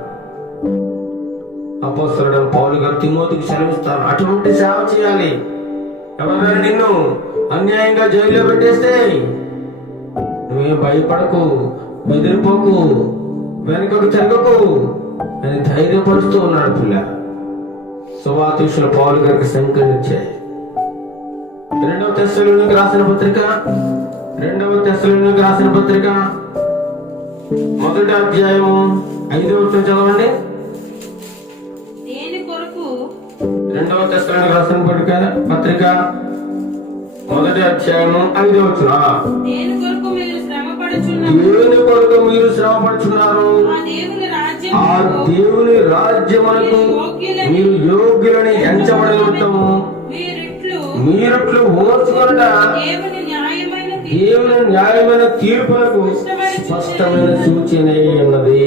అపోస్తలుడు పౌలు గారు తిమోతికి సెలవిస్తాను, అటువంటి సేవ చేయాలి. ఎవరైనా నిన్ను అన్యాయంగా జైల్లో పెట్టేస్తే నువ్వేం భయపడకు, బెదిరిపోకు, వెనుకకు తిరగకు అని ధైర్యపరుస్తూ ఉన్నాడు పిల్ల. సువార్త విషయంలో పౌలు గారికి సంకలించాయి. 2వ తెస్సలోనికీయులకు రాసిన పత్రిక 1వ అధ్యాయము 5వ వచనం చదవండి. 2వ తెస్సలోనికీయులకు రాసిన పత్రిక 1వ అధ్యాయము 5వ వచనం. దేని కొరకు మీరు శ్రమపడుచున్నారు, ఆ దేవుని రాజ్యమునకు మీరు యోగ్యులని ఎంచబడి ఉంటాము. మీరట్లు ఓర్చుకొనుట దేవుని న్యాయమైన తీర్పులకు స్పష్టమైన సూచన ఉన్నది.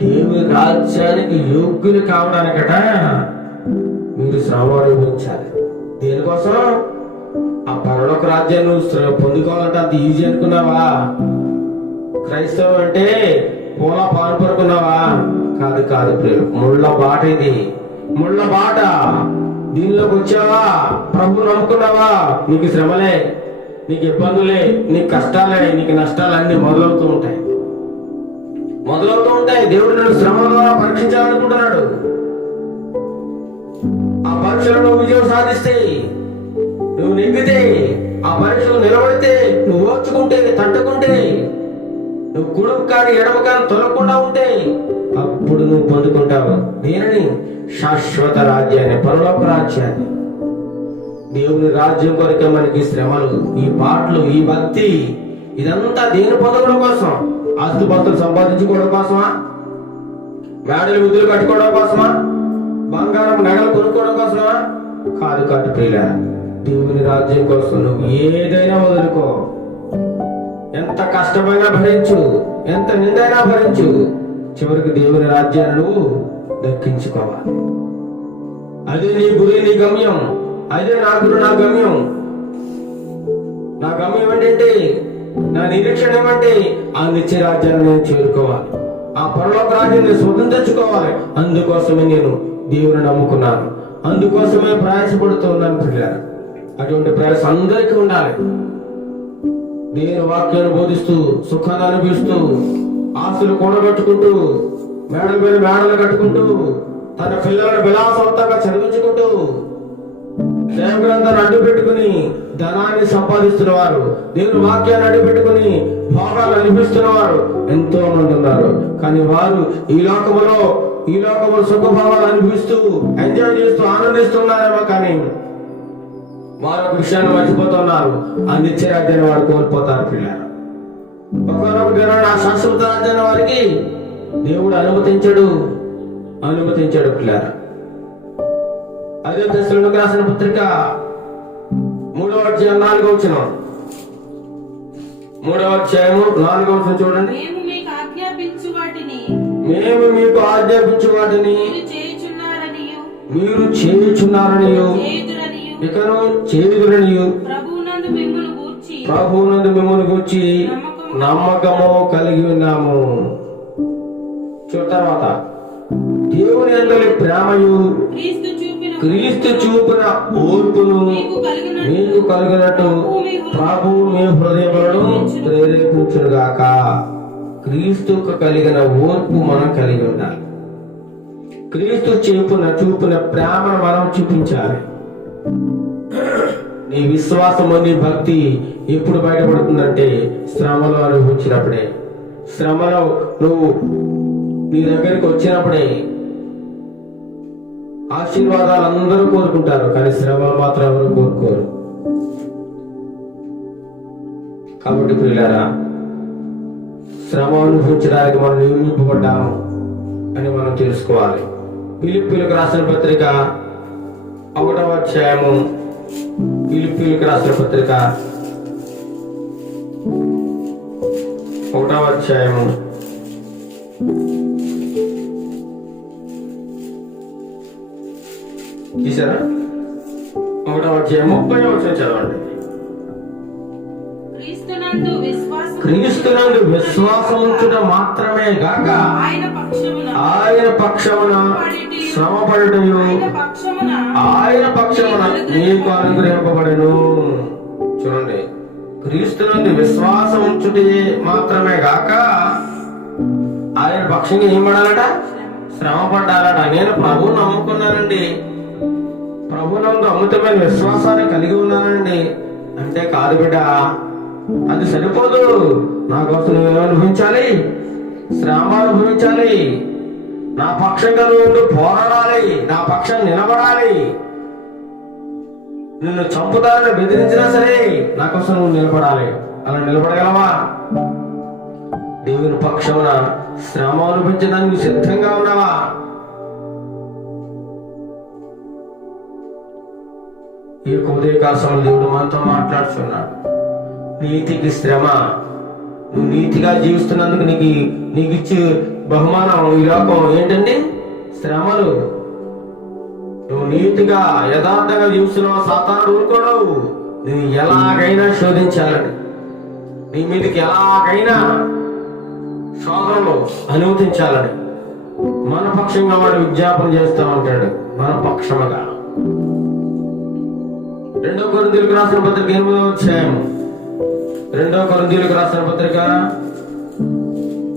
దేవుని రాజ్యానికి యోగ్యులు కావడానికట మీరు శ్రమ అనుభవించాలి. దేనికోసం? ఆ పరలోక రాజ్యాన్ని నువ్వు పొందుకోవాలంటే అంత ఈజీ అనుకున్నావా? క్రైస్తవం అంటే పూల పాన్పు అనుకున్నావా? కాదు కాదు ప్రియులు, ముళ్ళ బాట ఇది, ముళ్ళ బాట. దీనిలోకి వచ్చావా? ప్రభు నమ్ముకున్నావా? నీకు శ్రమలే, నీకు ఇబ్బందులే, నీకు కష్టాలే, నీకు నష్టాలు అన్ని మొదలవుతూ ఉంటాయి. దేవుడు నిన్ను శ్రమల ద్వారా పరీక్షించాలనుకుంటున్నాడు. ఆ పరీక్షలో నువ్వు విజయం సాధిస్తే, నువ్వు నెగ్గితే, ఆ పరీక్షలు నిలబడితే, నువ్వు ఓర్చుకుంటే, తట్టుకుంటే, నువ్వు కుడుపు కానీ ఎడమ కానీ తొలగకుండా ఉంటే, అప్పుడు నువ్వు పొందుకుంటావు దేనిని? శాశ్వత రాజ్యాన్ని, పరలోక రాజ్యాన్ని. దేవుని రాజ్యం కొరకే మనకి శ్రమలు, ఈ పాటలు, ఈ భక్తి, ఇదంతా దేని పొందడం కోసం? ఆస్తుపాస్తులు సంపాదించుకోవడం కోసమా? మేడలు విధులు కట్టుకోవడం కోసమా? బంగారం నగలు కొనుక్కోవడం కోసమా? కాదు కాదు ప్రియులా, దేవుని రాజ్యం కోసం నువ్వు ఏదైనా వదులుకో. ఎంత కష్టమైనా భరించు, ఎంత నిందైనా భరించు, చివరికి దేవుని రాజ్యాన్ని నువ్వు దక్కించుకోవాలి. అదే నీ గురి, నీ గమ్యం. అదే నా గురు, నా గమ్యం. నా గమ్యం ఏంటంటే, నా నిరీక్షణ ఏమంటే, ఆ నిత్య రాజ్యాన్ని నేను చేరుకోవాలి, ఆ పరలోక రాజ్యాన్ని స్వతంత్రించుకోవాలి. అందుకోసమే నేను దేవుని నమ్ముకున్నాను, అందుకోసమే ప్రయాసపడుతూ ఉన్నాను పిల్లలు. అటువంటి ప్రయాస అందరికీ ఉండాలి. దేవుని వాక్యాన్ని బోధిస్తూ, సుఖాన్ని అనుభవిస్తూ, ఆస్తులు కూడబెట్టుకుంటూ, మేడల మీద మేడలు కట్టుకుంటూ, తన పిల్లలను విలాసవంతంగా చదివించుకుంటూ, దేవగ్రంథాన్ని అడ్డు పెట్టుకుని ధనాన్ని సంపాదిస్తున్న వారు, దేవుని వాక్యాన్ని అడ్డు పెట్టుకుని భోగాలు అనిపిస్తున్న వారు ఎంతో మంది ఉన్నారు. కానీ వారు ఈ లోకములో సుఖభావాలు అనిపిస్తూ, ఎంజాయ్ చేస్తూ, ఆనందిస్తున్నారేమో, కానీ వారు ఒక విషయాన్ని మర్చిపోతున్నారు. ఆ నిత్య రాజ్యాన్ని వారు కోల్పోతారు పిల్లలు. ఒకనొక దినాన ఆ శాశ్వత రాజ్యాన్ని వారికి దేవుడు అనుమతించడు పిల్లలు. అదే దశలకు రాసిన పత్రిక 3వ అధ్యాయం 4వ వచనం. 3వ అధ్యాయము 4వ వచనం చూడండి. మేము మీకు ఆజ్ఞాపించు వాటిని మీరు చేయుచున్నారనియు ఇకను చేయుదురనియు ప్రభువునందు మిమ్మును గూర్చి నమ్మకము కలిగి ఉన్నాము. తర్వాత దేవుని యందలి ప్రేమయు క్రీస్తు చూపిన ఓర్పును మీకు కలిగినట్టు ప్రభువు మీ హృదయములను ప్రేరేపించుగాక. క్రీస్తుకు కలిగిన ఓర్పు మనం కలిగి ఉండాలి. క్రీస్తు చూపిన ప్రేమను మనం చూపించాలి. నీ విశ్వాసము, నీ భక్తి ఎప్పుడు బయటపడుతుందంటే శ్రమలో అనుభవించినప్పుడే. శ్రమలో నువ్వు నీ దగ్గరికి వచ్చినప్పుడే. ఆశీర్వాదాలు అందరూ కోరుకుంటారు, కానీ శ్రమలు మాత్రం ఎవరు కోరుకోరు. కాబట్టి ప్రియులారా, శ్రమ అనుభవించడానికి మనం నియమింపబడ్డాము అని మనం తెలుసుకోవాలి. ఫిలిప్పీయులకు రాసిన పత్రిక 1వ అధ్యాయము, ఫిలిప్పీయులకు రాసిన పత్రిక 1వ అధ్యాయము 1వ అధ్యాయం 30వ వచనం చదవండి. క్రీస్తునందు విశ్వాసముంచుట మాత్రమే గాక ఆయన పక్షమున శ్రమపడుటయు ఆయన పక్షమున నీకు అనుగ్రహింపబడెను. చూడండి, క్రీస్తునందు విశ్వాసం ఉంచుటే మాత్రమే గాక ఆయన పక్షంగా ఏం పడాలట? శ్రమ పడ్డాలట. నేను ప్రభువు నమ్ముకున్నానండి, ప్రభునందు అమృతమైన విశ్వాసాన్ని కలిగి ఉన్నానండి అంటే కాదు బిడ్డ, అది సరిపోదు. నా కోసం నువ్వు అనుభవించాలి, శ్రమ అనుభవించాలి. నా పక్షంగా నువ్వు పోరాడాలి, నా పక్షం నిలబడాలి. నిన్ను చంపుతారని బెదిరించినా సరే నా కోసం నువ్వు నిలబడాలి. అలా నిలబడగలవా? దేవుని పక్షమున శ్రమ అనుభవించడానికి సిద్ధంగా ఉన్నావా? ఈ యొక్క ఉదయకాశంలో దేవుడు మనతో మాట్లాడుతున్నాడు. నీతికి శ్రమ. నువ్వు నీతిగా జీవిస్తున్నందుకు నీకు ఇచ్చే బహుమానం ఈ లోకం ఏంటండి? శ్రమలు. నువ్వు నీతిగా యథార్థంగా జీవిస్తున్నావు, సాతానుడు ఊరుకోవడం. నేను ఎలాగైనా శోధించాలని, నీ మీదకి ఎలాగైనా శోధనలు అనుమతించాలని మన పక్షంగా వాడు విజ్ఞాపన చేస్తా ఉంటాడు. మన పక్షముగా 2 కొరింథీయులకు రాసిన పత్రిక 8వ అధ్యాయం. 2 కొరింథీయులకు రాసిన పత్రిక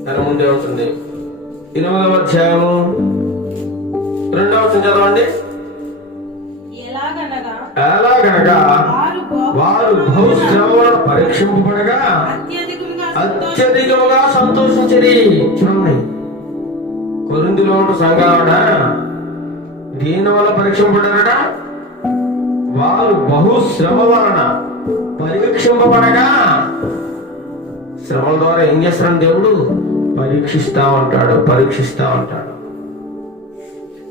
దాని ముందే ఉంటుంది. 8వ అధ్యాయము 2వ వచనం చదవండి. ఎలాగనగా వారు బహుశ్రమలను పరీక్షింపబడగా అత్యధికముగా సంతోషించరి. చూడండి, కొరింథీలో ఉన్న సంఘాలట దీని వల్ల పరీక్షింపబడ్డారట. వారు బహుశ్రమ వలన పరీక్షింపబడగా, శ్రమల ద్వారా ఏం చేస్తాడు దేవుడు? పరీక్షిస్తా ఉంటాడు.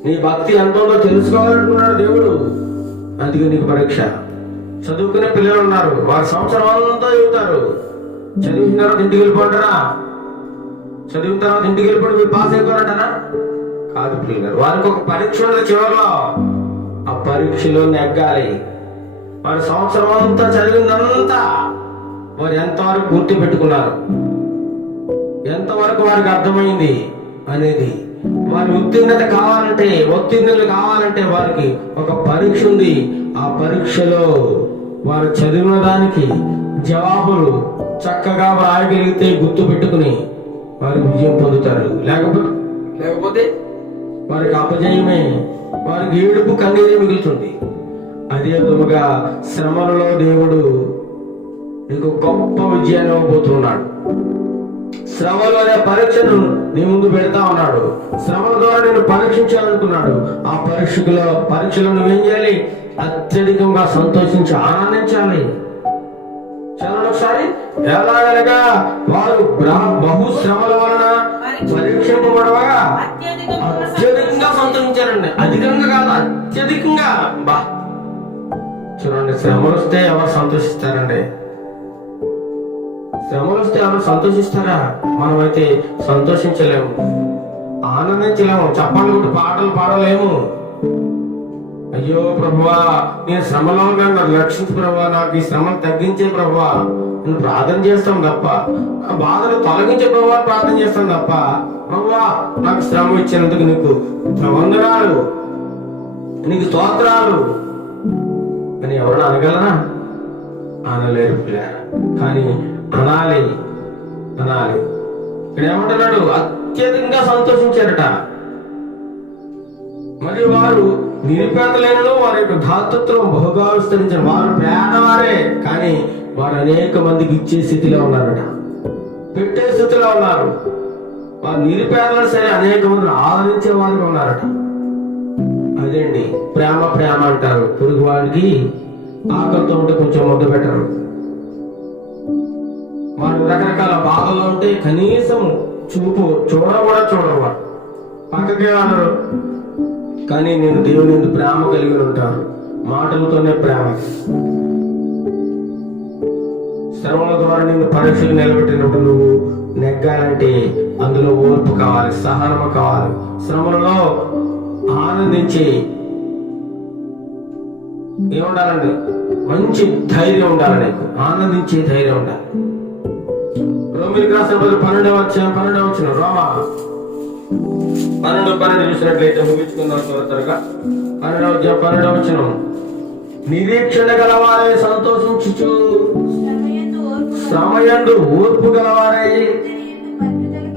నీ భక్తి ఎంత ఉందో తెలుసుకోవాలనుకున్నాడు దేవుడు. అందుకే నీకు పరీక్ష. చదువుకునే పిల్లలు ఉన్నారు, వారి సంవత్సరం అంతా చదువుతారు. చదివిన తర్వాత ఇంటికి వెళ్ళిపోంటారా? చదివిన తర్వాత ఇంటికి వెళ్ళిపోయి మీరు పాస్ అయిపోరంటారా? కాదు పిల్లలు, వారికి ఒక పరీక్ష ఉండదు చివరిలో. ఆ పరీక్షలో నెగ్గాలి. వారి సంవత్సరం అంతా చదివిందంతా వారు ఎంతవరకు గుర్తు పెట్టుకున్నారు, ఎంతవరకు వారికి అర్థమైంది అనేది. వారి ఉత్తీర్ణులు కావాలంటే వారికి ఒక పరీక్ష ఉంది. ఆ పరీక్షలో వారు చదివిన దానికి జవాబులు చక్కగా రాయగలిగితే గుర్తు పెట్టుకుని వారు విజయం పొందుతారు. లేకపోతే వారికి అపజయమే, వారికి ఏడుపు కన్నీరే మిగులుతుంది. అదే విధముగా శ్రమలలో దేవుడు నీకు గొప్ప విజయాన్ని ఇవ్వబోతున్నాడు. శ్రమలు అనే పరీక్షను నీ ముందు పెడతా ఉన్నాడు. శ్రమల ద్వారా నేను పరీక్షించాలనుకున్నాడు. ఆ పరీక్షలో నువ్వేం చేయాలి? అత్యధికంగా సంతోషించి ఆనందించాలి. చదవండి ఒకసారి. ఎలాగనగా వారు బహుశ్రమల వలన పరీక్షింపబడగా అత్యధికంగా సంతోషించారండి. అధికంగా కాదు, అత్యధికంగా. చూడండి, శ్రమలు వస్తే ఎవరు సంతోషిస్తారండి? శ్రమలు వస్తే ఎవరు సంతోషిస్తారా? మనమైతే సంతోషించలేము, ఆనందించలేము, చప్పట్లు కొట్టి పాటలు పాడలేము. అయ్యో ప్రభువా, నేను శ్రమలో నన్ను రక్షించు ప్రభువా, నాకు ఈ శ్రమను తగ్గించే ప్రభువా నేను ప్రార్థన చేస్తాం తప్ప, బాధలు తొలగించే ప్రభువా ప్రార్థన చేస్తాం తప్ప, ప్రభువా నాకు శ్రమ ఇచ్చినందుకు నీకు వందనాలు, నీకు స్తోత్రాలు అని ఎవరైనా అనగలరా? అనలేరు పిల్లారా. కానీ అనాలి. ఇక్కడ ఏమంటున్నాడు? అత్యధికంగా సంతోషించారట. మరియు వారు నిరుపేదలైనను వారి యొక్క దాతృత్వం బహుగా విస్తరించారు. వారు పేదవారే, కానీ వారు అనేక మందికి ఇచ్చే స్థితిలో ఉన్నారట, పెట్టే స్థితిలో ఉన్నారు. వారు నిరుపేదలు సరే అనేక మందిని ఆదరించే వారికి ఉన్నారట. అదేండి ప్రేమ అంటారు. పొరుగు వాడికి ఆకలితో ఉంటే కొంచెం ముద్ద పెట్టరు. వారు రకరకాల బాధల్లో ఉంటే కనీసం చూడరు, పక్కకే వారు. కానీ నేను దేవుని ప్రేమ కలిగి ఉంటారు. మాటలతోనే ప్రేమ. శ్రమల ద్వారా నిన్ను పరీక్షలు నిలబెట్టినప్పుడు నువ్వు నెగ్గాలంటే అందులో ఓర్పు కావాలి, సహనము కావాలి. శ్రమలలో ఆనందించి ఏముండాలండి? మంచి ధైర్యం ఉండాలి నీకు, ఆనందించే ధైర్యం ఉండాలి. రోమిలికి రాసిన 12వ అధ్యాయం రోమా 12 చూసినట్లయితే ముగించుకుందాం త్వరగా. 12వ వచనం. నిరీక్షణ గలవారే సంతోషించుచు శ్రమయందు ఓర్పు గలవారే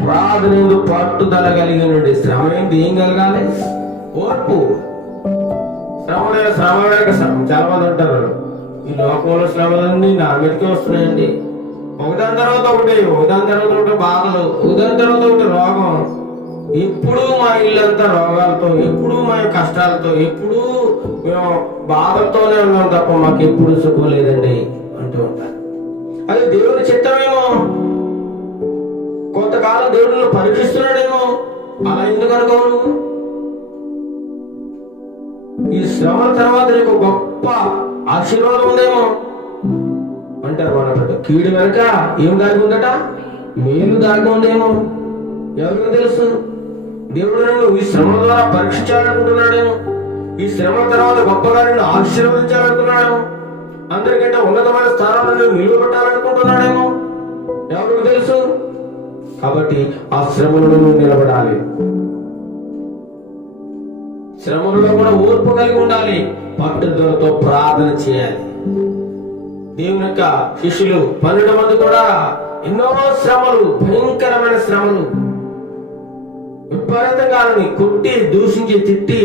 ప్రార్థన పట్టుదల కలిగి నుండి. శ్రమ ఏంటి? ఏం కలగాలి? ఓర్పు. శ్రమ చాలా మంది ఉంటారు. ఈ లోకంలో శ్రమలన్నీ నా మీదకే వస్తున్నాయండి. ఒకదాని తర్వాత ఒకటి బాధలు, ఒకదాని తర్వాత ఒకటి రోగం. ఎప్పుడు మా ఇల్లంతా రోగాలతో, ఎప్పుడు మా కష్టాలతో, ఎప్పుడు మేము బాధలతోనే ఉన్నాం తప్ప మాకు ఎప్పుడు సుఖం లేదండి అంటూ ఉంటారు. అది దేవుని చిత్తమేమో. కొంతకాలం దేవుడిని పరీక్షిస్తున్నాడేమో. అలా ఎందుకు అనుకోను? ఈ శ్రమల తర్వాత నీకు గొప్ప ఆశీర్వాదం ఉందేమో అంటారు మన కీడు వెనక ఏం దాగి ఉందట, మేలు దాగి ఉందేమో. ఎవరికి తెలుసు? దేవుడు నన్ను ఈ శ్రమల ద్వారా పరీక్షించాలనుకుంటున్నాడేమో, ఈ శ్రమల తర్వాత గొప్పగా నిన్ను ఆశీర్వదించాలనుకున్నాడేమో, అందరికంటే ఉన్నతమైన స్థానాలను నిలబెట్టాలనుకుంటున్నాడేమో. ఎవరికి తెలుసు? కాబట్టి ఆ శ్రమలను నువ్వు నిలబడాలి. శ్రమలలో కూడా ఓర్పు కలిగి ఉండాలి, పట్టుదలతో ప్రార్థన చేయాలి. దేవుని యొక్క శిష్యులు 12 మంది కూడా ఎన్నో శ్రమలు, భయంకరమైన శ్రమలు, విపరీతంగా కొట్టి దూషించి తిట్టి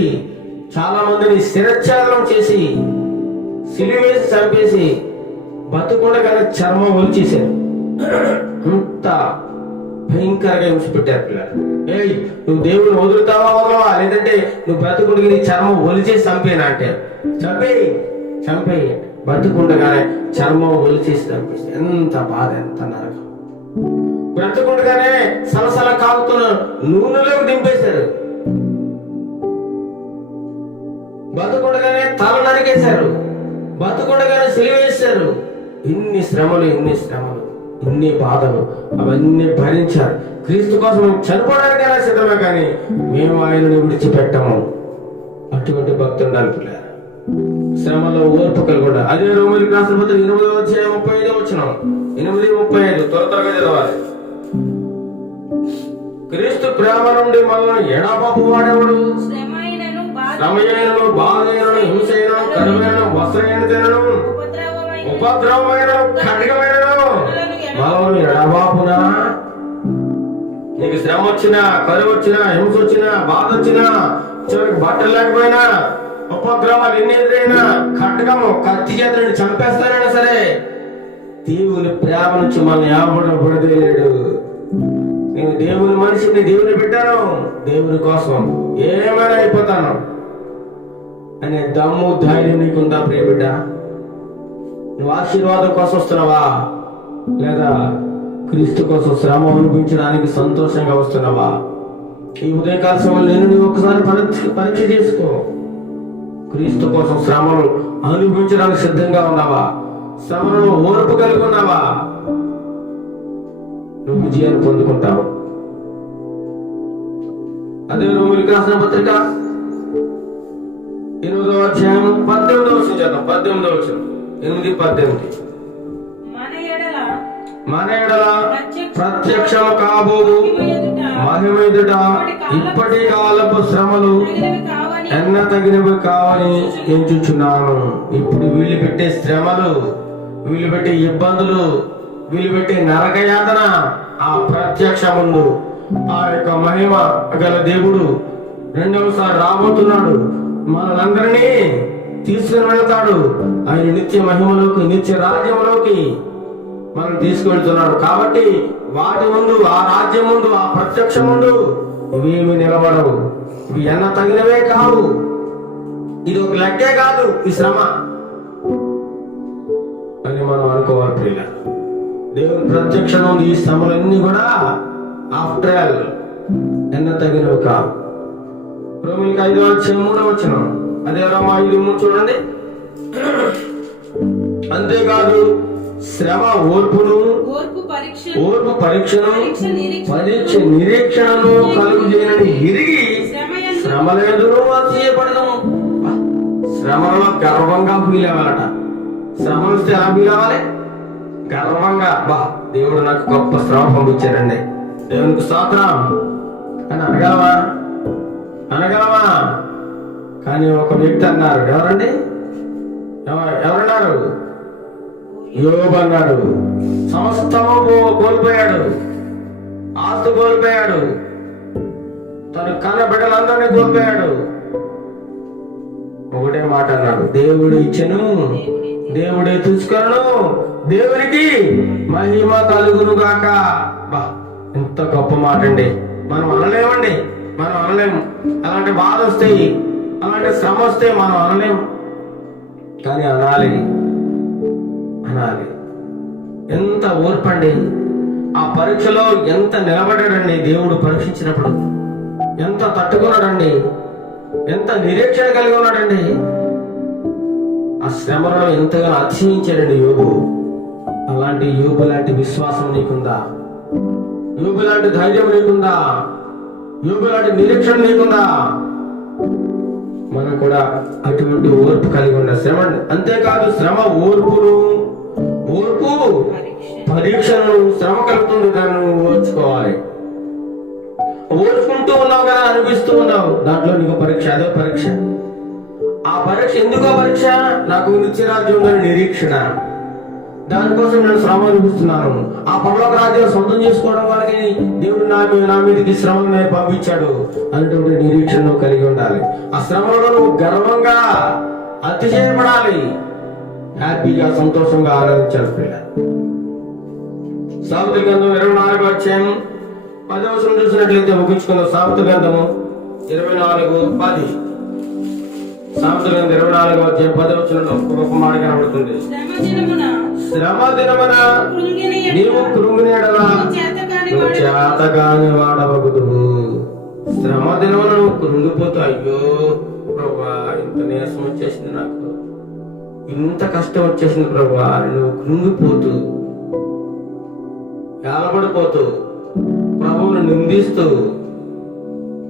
చాలా మందిని శిరచ్ఛేదనం చేసి సిలివేసి చంపేసి బతుకుండగానే చర్మం ఒలిచేశారు. అంత భయంకరంగా హింసపెట్టారు పిల్లలు. ఏయ్, నువ్వు దేవుడిని వదులుతావా వదలవా, లేదంటే నువ్వు బ్రతుకుండగా నీ చర్మం ఒలిచేసి చంపేనా అంటే చంపేయి బ్రతుకుండగానే చర్మం ఒలిచేసి చంపేసి. ఎంత బాధ, ఎంత నరకం. బ్రతుకుండగానే సలసల కాగుతున్న నూనెలోకి దింపేశారు, బతుకుండగానే తల నరికేశారు, బతుకుండగానే సిలివేశారు. ఇన్ని శ్రమలు, ఇన్ని బాధలు, అవన్నీ భరించారు. క్రీస్తు కోసం చనిపోవడానికైనా సిద్ధమే, కానీ మేము ఆయనను విడిచిపెట్టము. అటువంటి భక్తి ఉండాలి పిల్లలు. శ్రమలో ఓర్పు కలిగి ఉండాలి. అదే రోమీయులకు రాసిన పత్రిక 8:35 8:35 త్వరగా చదవాలి. క్రీస్తు ప్రేమ నుండి మనల్ని ఎడబాపు వాడేవాడు. శ్రమైనను శ్రమయైనను, బాధైనను, హింసైనను, కరువైనను, వస్త్రహీనతైనను, ఉపద్రవమైన, ఖడ్గమైనను మనల్ని ఎడబాపునా. నీకు శ్రమ వచ్చినా, కరువు వచ్చినా, హింస వచ్చినా, బాధ వచ్చినా, చివరికి బట్టలు లేకపోయినా, ఉపద్రవాలు ఎన్ని ఎదురైనా, ఖడ్గము కత్తి చేతులను చంపేస్తానైనా సరే, దేవుని ప్రేమ నుంచి మనల్ని ఎవడు విడదీయలేడు. నేను దేవుని మనిషిని, దేవుని పెట్టాను, దేవుని కోసం ఏమైనా అయిపోతాను అనే దమ్ము, ధైర్యం నీకుందా ప్రియ బిడ్డ? నువ్వు ఆశీర్వాదం కోసం వస్తున్నావా, లేదా క్రీస్తు కోసం శ్రమ అనిపించడానికి సంతోషంగా వస్తున్నావా? ఈ ఉదయకాల సమయంలో నువ్వు ఒకసారి పరీక్ష చేసుకో. క్రీస్తు కోసం శ్రమలు అనుభవించడానికి సిద్ధంగా ఉన్నావా? శ్రమలను ఓర్పు కలిగి ఉన్నావా? నువ్వు విజయాన్ని పొందుకుంటావు. అదే రోమీయులకు రాసిన పత్రిక 8:18 చేద్దాం. 8:18 మన ఎడల ప్రత్యక్షము కాబోదు మహిమ ఎదుట ఇప్పటి కాలపు శ్రమలు ఎన్న తగినవి కావని ఎంచుచున్నాను. ఇప్పుడు వీళ్ళు పెట్టే శ్రమలు, వీళ్ళు పెట్టే ఇబ్బందులు, వీళ్ళు పెట్టే నరక యాతన ఆ ప్రత్యక్ష ముందు ఆ యొక్క మహిమ గల దేవుడు రెండవసారి రాబోతున్నాడు. మనలందరినీ తీసుకుని వెళ్తాడు. ఆయన నిత్య మహిమలోకి, నిత్య రాజ్యంలోకి మనం తీసుకువెళ్తున్నాడు. కాబట్టి వాటి ముందు, ఆ రాజ్యం ముందు, ఆ ప్రత్యక్ష ముందు ఇవేమి నిలబడవు. ఇవి ఎన్న తగినవే కావు. ఇది ఒక లెక్కే కాదు ఈ శ్రమ అని మనం అనుకోవాలి ప్రియుల. దేవుని ప్రత్యక్షం ఉంది. ఈ శ్రమలన్నీ కూడా ఆఫ్టర్ ఆల్ ఎన్న తగినవి కావు. రోమీయులకు 5:3 అదే రోమా 5:3 చూడండి. అంతేకాదు శ్రమ ఓర్పును, ఓర్పు పరీక్షను, పరీక్ష నిరీక్షణను కలుగు చేయని ఎరిగి శ్రమలేదును అతిశయపడను. శ్రమలలో గర్వంగా ఫీల్ అవ్వాలట. శ్రమ వస్తే ఎలా ఫీల్ అవ్వాలి? గర్వంగా, బా దేవుడు నాకు గొప్ప శ్రమ పంపించారండి, దేవునికి స్తోత్రం అని అనగలమా? కానీ ఒక వ్యక్తి అన్నారు. ఎవరన్నారు? యోబు అన్నాడు. సమస్తము కోల్పోయాడు, ఆస్తి కోల్పోయాడు, తను కన్న బిడ్డలందరినీ కోల్పోయాడు. ఒకటే మాట అన్నాడు, దేవుడు ఇచ్చెను, దేవుడే తీసుకొను, దేవునికి మహిమ కలుగును గాక. బా ఎంత గొప్ప మాట అండి. మనం అనలేమండి, మనం అనలేము. అలాంటి బాధ వస్తాయి, అలాంటి శ్రమ వస్తే మనం అనలేము, కానీ అనాలి. ఎంత ఓర్పండి. ఆ పరీక్షలో ఎంత నిలబడాడండి దేవుడు. పరీక్షించినప్పుడు ఎంత తట్టుకున్నాడండి, ఎంత నిరీక్షణ కలిగి ఉన్నాడండి. ఆ శ్రమ శ్రమలను ఎంతగానో అతిశయించాడండి యోబు. అలాంటి యోబు లాంటి విశ్వాసం నీకుందా? యోబు లాంటి ధైర్యం నీకుందా? యోబు లాంటి నిరీక్షణ నీకుందా? మనం కూడా అటువంటి ఓర్పు కలిగి ఉన్న శ్రమ, అంతేకాదు శ్రమ ఓర్పు పరీక్షను, శ్రమ కలుగుతుంది, దాన్ని నువ్వు ఓర్చుకోవాలి. ఓర్చుకుంటూ ఉన్నావు కదా, అనిపిస్తూ ఉన్నావు, దాంట్లో నీకు పరీక్ష, అదో పరీక్ష. ఆ పరీక్ష ఎందుకో పరీక్ష? నాకు నిత్యరాజ్యం ఉందని నిరీక్షణ, దానికోసం నేను శ్రమ అనిపిస్తున్నాను. ఆ పరలోక రాజ్యం సొంతం చేసుకోవడం వల్లకి దేవుడు నా మీదకి శ్రమను పంపించాడు అనేటువంటి నిరీక్షణ కలిగి ఉండాలి. ఆ శ్రమలో నువ్వు గర్వంగా అతిశయపడాలి, హ్యాపీగా సంతోషంగా ఆనందించాలి. పిల్ల సామెతల గ్రంథం 24వ అధ్యాయం 10వ వచనం చూసినట్లయితే ముగించుకున్న సామెతల గ్రంథము 24:10. సామెతల గ్రంథం 24వ అధ్యాయం 10వ వచనంలో ఒక మాట కనబడుతుంది. శ్రమ దినమున నీవు కృంగిన యెడల నువ్వు చేతగాని వాడవగుదువు. శ్రమ దినమున నువ్వు కృంగిపోతూ, అయ్యో ప్రభా ఇంత నీరసం వచ్చేసింది, నాకు ఇంత కష్టం వచ్చేసింది ప్రభా, నువ్వు కృంగిపోతూ గాలపడిపోతూ ప్రభువును నిందిస్తూ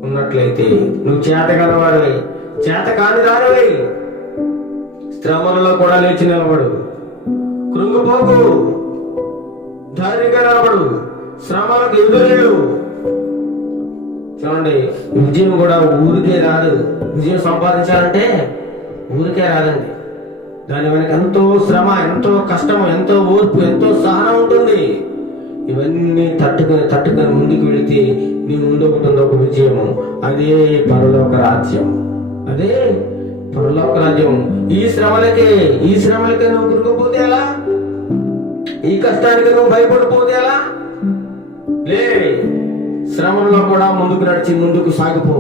ఉన్నట్లయితే నువ్వు చేతగాని వాడివై, చేత కాని దానివై శ్రమలలో కూడా లేచి నిలబడు. కృంగిపోకు, ధైర్యంగా నిలబడు, శ్రమలకు ఎదురేడు. చూడండి, విజయం కూడా ఊరికే రాదు. విజయం సంపాదించాలంటే ఊరికే రాదండి. దాని వెనక ఎంతో శ్రమ, ఎంతో కష్టము, ఎంతో ఓర్పు, ఎంతో సహనం ఉంటుంది. ఇవన్నీ తట్టుకొని ముందుకు వెళితే నీ ముందు ఉంటుంది ఒక విజయము. అదే పరలోక రాజ్యం, అదే పరలోక రాజ్యం. ఈ శ్రమలకే నువ్వు కృంగిపోతే ఎలా? ఈ కష్టానికి నువ్వు భయపడిపోతే ఎలా? లే, శ్రమలో కూడా ముందుకు నడిచి ముందుకు సాగిపో.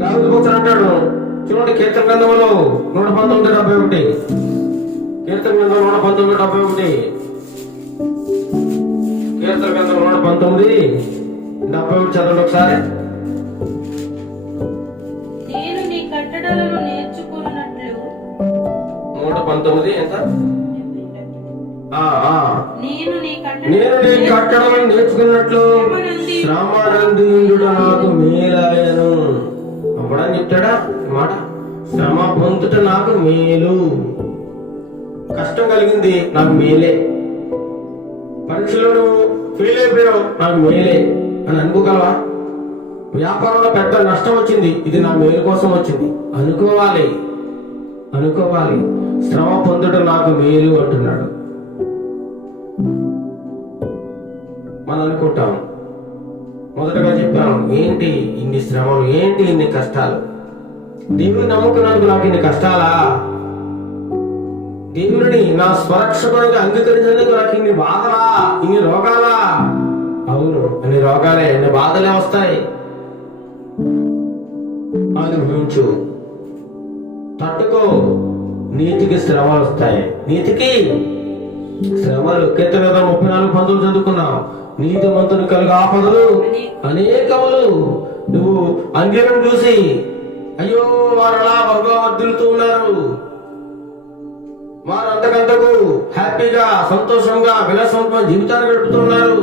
దావీదు భక్తుడు అంటాడు, చూడండి కీర్తన గ్రంథంలో 119:71. కీర్తన గ్రంథం 119:71. కీర్తన గ్రంథం 119:71 చదవండి ఒకసారి. నేను నీ కట్టడలను నేర్చుకున్నట్లు 119 ఎంత? నేను నీ కట్టడలను నేర్చుకున్నట్లు శ్రమనందు నాకు మేలాయను. అప్పుడని చెప్తాడా మాట? శ్రమ పొందుట నాకు మేలు. కష్టం కలిగింది, నాకు మేలే. పరీక్షలో ఫెయిల్ అయిపోయావు, నాకు మేలే అని అనుకోగలవా? వ్యాపారంలో పెద్ద నష్టం వచ్చింది, ఇది నా మేలు కోసం వచ్చింది అనుకోవాలి. శ్రమ పొందుట నాకు మేలు అంటున్నాడు. మనం అనుకుంటాం, మొదటగా చెప్పాను, ఏంటి ఇన్ని శ్రమలు, ఏంటి ఇన్ని కష్టాలు? దేవుని నమ్ముకున్నందుకు నాకు ఇన్ని కష్టాలా? దేవుని నా స్వరక్షకుడిగా అంగీకరించినందుకు నాకు ఇన్ని బాధలా, ఇన్ని రోగాలా? అవును, అన్ని రోగాలే, అన్ని బాధలే వస్తాయి. అనుభవించు, తట్టుకో. నీతికి శ్రమలు వస్తాయి, నీతికి శ్రమలు. కీర్తన 34:19 చదువుకున్నావు. నీతిమంతుని కలుగు ఆపదలు అనేకములు. నువ్వు అంగీకరణ చూసి అయ్యో వారు అలా బహుగా వర్ధిల్లుతూ ఉన్నారు, వారు అంతకంతకు హ్యాపీగా సంతోషంగా విలాసవంతమైన జీవితాన్ని గడుపుతున్నారు,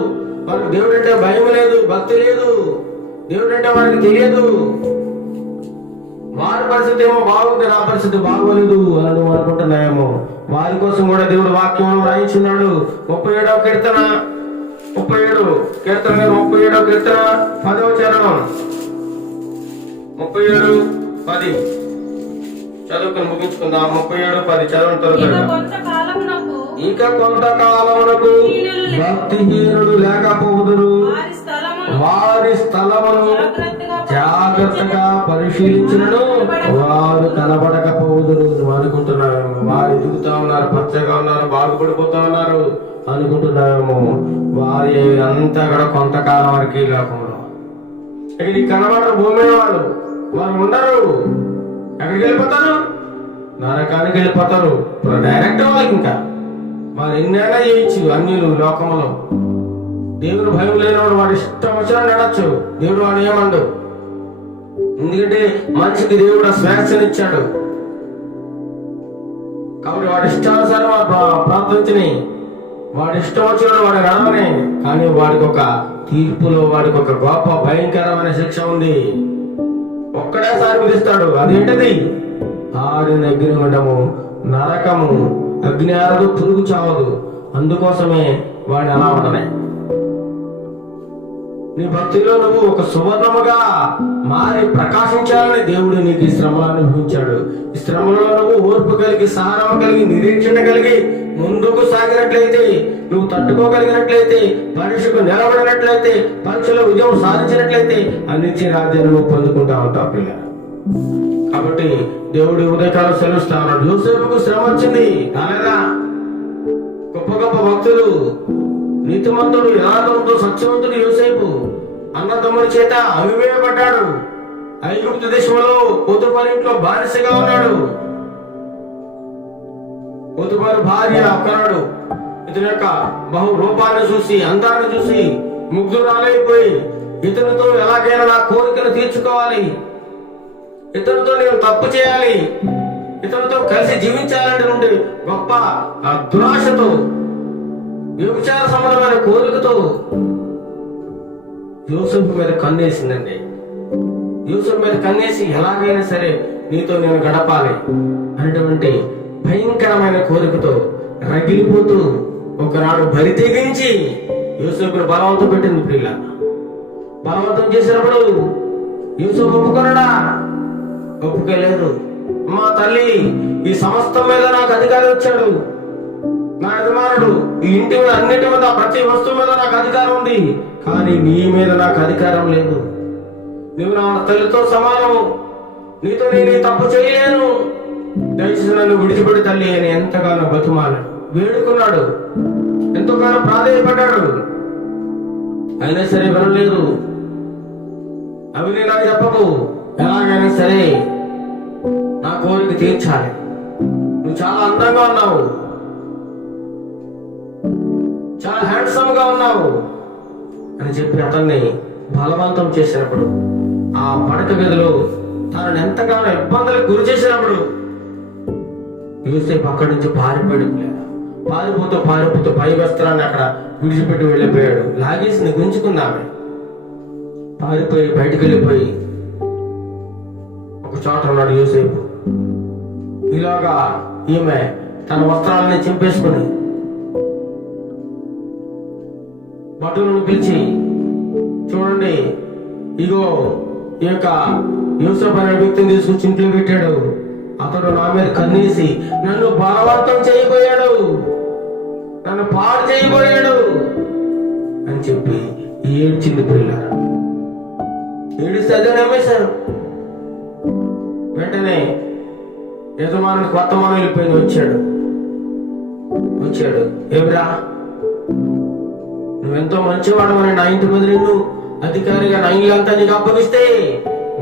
వారికి దేవుడు అంటే భయం లేదు, భక్తి లేదు, దేవుడు అంటే వారికి తెలియదు, వారి పరిస్థితి ఏమో బాగుంది, నా పరిస్థితి బాగోలేదు అని నువ్వు అనుకుంటున్నాయేమో. వారి కోసం కూడా దేవుడు వాక్యంలో రాయించున్నాడు. 37వ కీర్తన 37 10వ చరణం 37:10 చదువుకుని ముగించుకుందాం. 37:10 చదవడం తర్వాత ఇక కొంతకాలమునకు భక్తిహీనుడు లేకపోదురు, వారి స్థలమును జాగ్రత్తగా పరిశీలించినను వారు కనబడకపోదురు. నువ్వు అనుకుంటున్నావేమో వారు ఎదుగుతా ఉన్నారు, పచ్చగా ఉన్నారు, బాగుపడిపోతా ఉన్నారు అనుకుంటున్నావేమో. వారి అంతా కూడా కొంతకాలం వరకు ఈ లోకంలో. ఇక్కడ కనబడరు భూమి వాళ్ళు, వారు ఉండరు. ఎక్కడికి వెళ్ళిపోతారు? నరకానికి వెళ్ళిపోతారు డైరెక్ట్. వాళ్ళకి ఇంకా వారు ఎన్నైనా చేయొచ్చు అన్యులు లోకంలో. దేవుడు భయం లేనివాడు వాడు ఇష్టం వచ్చినా నడచ్చు, దేవుడు వాడు ఏమండు. ఎందుకంటే మనిషికి దేవుడు ఆ స్వేచ్ఛనిచ్చాడు. కాబట్టి వాడి ఇష్టానుసారం ప్రార్థించని, వాడి ఇష్టం వచ్చినాడు వాడి నడవని. కానీ వాడికి ఒక తీర్పులో వాడికి ఒక గొప్ప భయంకరమైన శిక్ష ఉంది. ఒక్కడేసారి విధిస్తాడు. అదేంటది? ఆరిన అగ్నిగుండము, నరకము. అగ్ని ఆరదు, పురుగు చావదు. అందుకోసమే వాడిని అలా ఉండనే. నీ భక్తిలో నువ్వు ఒక సువర్ణముగా మారి ప్రకాశించాలని దేవుడు నీకు ఈ శ్రమలు అనుభవించాడు. ఈ శ్రమలో నువ్వు ఓర్పు కలిగి, సహనం కలిగి, నిరీక్షణ కలిగి ముందుకు సాగినట్లయితే, నువ్వు తట్టుకోగలిగినట్లయితే, పరీక్షకు నిలబడినట్లయితే, పరీక్షలో విజయం సాధించినట్లయితే అన్నింటి రాజ్యాన్ని నువ్వు పొందుకుంటా ఉంటావు పిల్ల. కాబట్టి దేవుడు ఉదయకాలం సెలవుస్తా ఉన్నాడు. యోసేపుకు శ్రమ వచ్చింది రాలేదా? గొప్ప గొప్ప భక్తులు, నీతిమంతుడు, యథార్థంతో సత్యవంతుడు యోసేపు అన్నదమ్ముడి చేత అవివేయపడ్డాడు. ఐగుప్తు దేశంలో పొతుపారి ఇంట్లో బానిసగా ఉన్నాడు. పొతుపారి భార్య ఒకనాడు ఇతని యొక్క బహు రూపాన్ని చూసి, అందాన్ని చూసి ముగ్ధురాలైపోయి, ఇతనితో ఎలాగైనా నా కోరికను తీర్చుకోవాలి, ఇతనితో నేను తప్పు చేయాలి, ఇతనితో కలిసి జీవించాలంటే గొప్ప దురాశతో, వ్యభిచార సంబంధమైన కోరికతో యోసేపు మీద కన్నేసిందండి. యోసేపు మీద కన్నేసి ఎలాగైనా సరే నీతో నేను గడపాలి అనేటువంటి భయంకరమైన కోరికతో రగిలిపోతూ ఒకనాడు బరి తెగించి యోసేపుని బలవంతం పెట్టింది ప్రియుల. బలవంతం చేసినప్పుడు యోసేపు ఒప్పుకొనడా? ఒప్పుకోలేదు. మా తల్లి, ఈ సమస్తం మీద నాకు అధికారం ఇచ్చాడు, నా యజమానుడు, ఈ ఇంటి మీద అన్నిటి మీద ప్రతి వస్తువు మీద నాకు అధికారం ఉంది, కానీ నీ మీద నాకు అధికారం లేదు. నువ్వు నా తల్లితో సమానము, నీతో నేను తప్పు చేయలేను, దయచేసి నన్ను విడిచిపెట్టి తల్లి అని ఎంతగానో బతుమాలాడు, వేడుకున్నాడు, ఎంతగానో ప్రాధేయపడ్డాడు. అయినా సరే వినలేదు. అవి నేను నాకు చెప్పకు, ఎలాగైనా సరే నా కోరిక తీర్చాలి, నువ్వు చాలా అందంగా ఉన్నావు, చాలా హ్యాండ్సమ్ గా ఉన్నావు అని చెప్పి అతన్ని బలవంతం చేసినప్పుడు, ఆ పడక గదిలో తనను ఎంతగానో ఇబ్బందులకు గురి చేసినప్పుడు యోసేపు అక్కడి నుంచి పారిపోతూ పై వస్త్రాన్ని అక్కడ విడిచిపెట్టి వెళ్ళిపోయాడు. లాగేసి గుంజుకుందామె. పారిపోయి బయటకు వెళ్ళిపోయి ఒక చోట ఉన్నాడు యోసేపు. ఇలాగా ఈమె తన వస్త్రాలని చింపేసుకుని భటులను పిలిచి, చూడండి, ఇగో ఈ యొక్క యూసఫ్ అనే వ్యక్తిని తీసుకొచ్చి ఇంట్లో పెట్టాడు, అతడు నా మీద కన్నేసి నన్ను బలవంతం చేయబోయాడు, నన్ను పాడు చేయబోయాడు అని చెప్పి ఏడ్చింది పిల్ల. ఏడిస్తే అదే నమ్మేశారు. వెంటనే యజమానుడికి వర్తమానం వెళ్ళిపోయింది. వచ్చాడు ఏమిరా, నువ్వెంతో మంచివాడమని నా ఇంటి మీద నిన్ను అధికారిగా నా ఇల్లంతా నీకు అప్పగిస్తే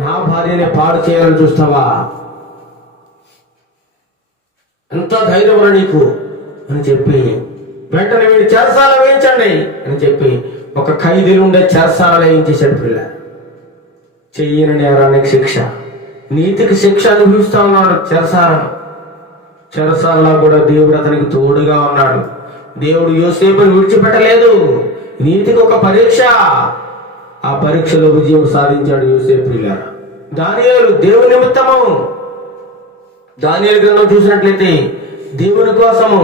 నా భార్యనే పాడు చేయాలని చూస్తావా? ఎంత ధైర్యం నీకు అని చెప్పి వెంటనే వీడు చెరసాల వేయించండి అని చెప్పి ఒక ఖైదీలు ఉండే చెరసాల వేయించేశాడు. పిల్ల చెయ్యని నేరానికి శిక్ష, నీతికి శిక్ష అనుభవిస్తా ఉన్నాడు చెరసాలలో కూడా దేవుడు అతనికి తోడుగా ఉన్నాడు. దేవుడు యోసేపుని విడిచిపెట్టలేదు. నీతికి ఒక పరీక్ష, ఆ పరీక్షలో విజయం సాధించాడు యోసేపు. దానియేలు దేవుని నిమిత్తము, దానియేలు గ్రంథం చూసినట్లయితే దేవుని కోసము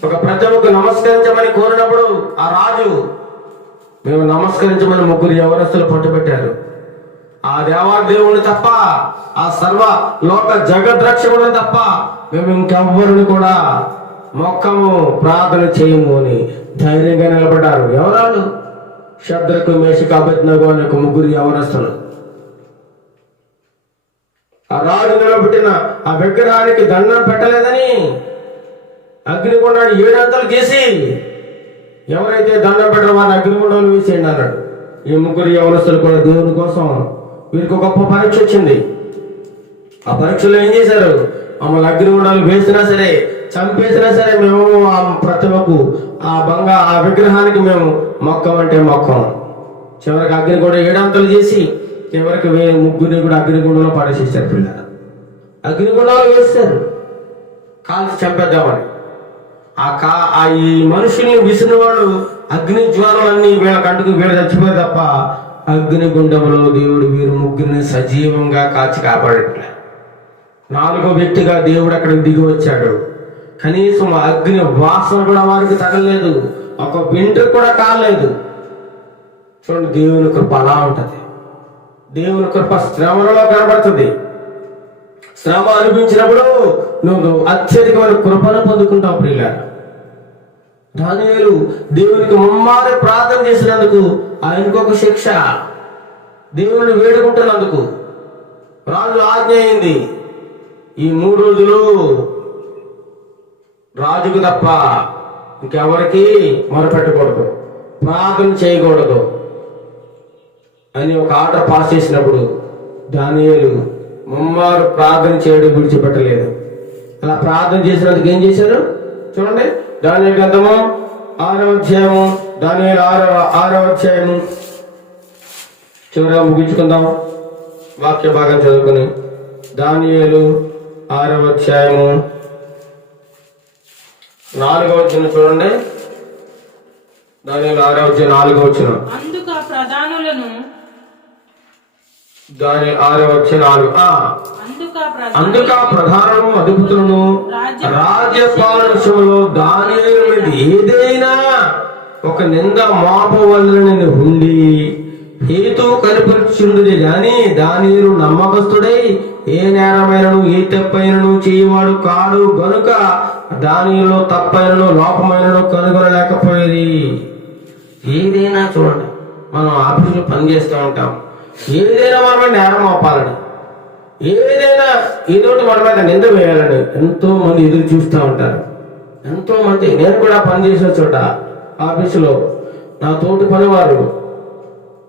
ఒక ప్రజలకు నమస్కరించమని కోరినప్పుడు ఆ రాజు, మేము నమస్కరించమని 3 యవనస్తులు పట్టుబెట్టారు. ఆ దేవాదేవుని తప్ప, ఆ సర్వ లోక జగద్రక్షకుడిని తప్ప మేము ఇంకెవ్వరిని కూడా మొక్కము, ప్రార్థన చేయము అని ధైర్యంగా నిలబడ్డారు. ఎవరాలు? శద్రకు, మేషకు, అబేద్నెగో అనే 3 యవనస్తులు. ఆ రాజు నిలబెట్టిన ఆ విగ్రహానికి దండం పెట్టలేదని అగ్నిగుండాన్ని 7 అంతలు చేసి, ఎవరైతే దండం పెట్టారో వారిని అగ్నిగుండంలో వేసేయండి అన్నాడు. ఈ 3 యవనస్తులు కూడా దేవుని కోసం, వీరికి ఒక గొప్ప పరీక్ష వచ్చింది. ఆ పరీక్షలో ఏం చేశారు? మమ్మల్ని అగ్నిగుండాలు వేసినా సరే, చంపేసినా సరే మేము ఆ ప్రతిమకు, ఆ విగ్రహానికి మేము మొక్కం అంటే మొక్కం. చివరికి అగ్ని కూడా 7 అంతలు చేసి చివరికి ముగ్గురిని కూడా అగ్నిగుండంలో పడేసేసారు పిల్లలు. అగ్నిగుండంలో వేస్తారు కాల్చి చంపేద్దామని. ఈ మనుషుల్ని విసిరినవాడు అగ్ని జ్వాలలన్నీ వీళ్ళ కంటుకు వీళ్ళు చచ్చిపోయి తప్ప అగ్నిగుండంలో దేవుడు వీరు ముగ్గురిని సజీవంగా కాచి కాపాడట్లే. 4వ వ్యక్తిగా దేవుడు అక్కడికి దిగి వచ్చాడు. కనీసం అగ్ని వాసన కూడా వారికి తగలేదు, ఒక వెంట్రుక కూడా కాలేదు. చూడండి, దేవుని కృప అలా ఉంటది. దేవుని కృప శ్రమలో కనబడుతుంది. శ్రమ అనిపించినప్పుడు నువ్వు అత్యధికమైన కృపను పొందుకుంటావు ప్రియులారా. దానియేలు దేవునికి ముమ్మారు ప్రార్థన చేసినందుకు ఆయనకు ఒక శిక్ష. దేవుని వేడుకుంటున్నందుకు రాజు ఆజ్ఞ అయింది, ఈ 3 రోజులు రాజుకు తప్ప ఇంకెవరికి మొరపెట్టకూడదు, ప్రార్థన చేయకూడదు అని ఒక ఆర్డర్ పాస్ చేసినప్పుడు దానియేలు ముమ్మారు ప్రార్థన చేయడం విడిచిపెట్టలేదు. అలా ప్రార్థన చేసినందుకు ఏం చేశారు చూడండి. దానియేలు గ్రంథము 6వ అధ్యాయము, దానియేలు 6వ అధ్యాయము చివరిగా ముగించుకుందాం వాక్య భాగం చదువుకుని. దానియేలు 6వ అధ్యాయము 4వ వచనం చూడండి. దానియేలు 6వ అధ్యాయం 4వ వచనం. అందుకు ఆ ప్రధానులను దాని 6వ అధ్యాయం 4. అందుకు ఆ ప్రధానము అధిపతులను రాజ్యపాలన విషయంలో దానియేలు మీద ఏదైనా ఒక నింద మోపవలనని ఉండి హేతు కనిపరుచుంది గాని దానియేలు నమ్మకస్తుడై ఏ నేరమైనను ఏ తప్పైనను చేయవాడు కాడు గనుక దానిలో తప్పైనను లోపమైనను కనుగొనలేకపోయేది. ఏదైనా చూడండి, మనం ఆఫీసులో పనిచేస్తూ ఉంటాం, ఏదైనా మన మీద నేరం మోపాలని, ఏదైనా ఏదోటి మన మీద నింద వేయాలని ఎంతో మంది ఎదురు చూస్తూ ఉంటారు. ఎంతో మంది, నేను కూడా పనిచేసే చోట ఆఫీసులో నా తోటి పనివారు,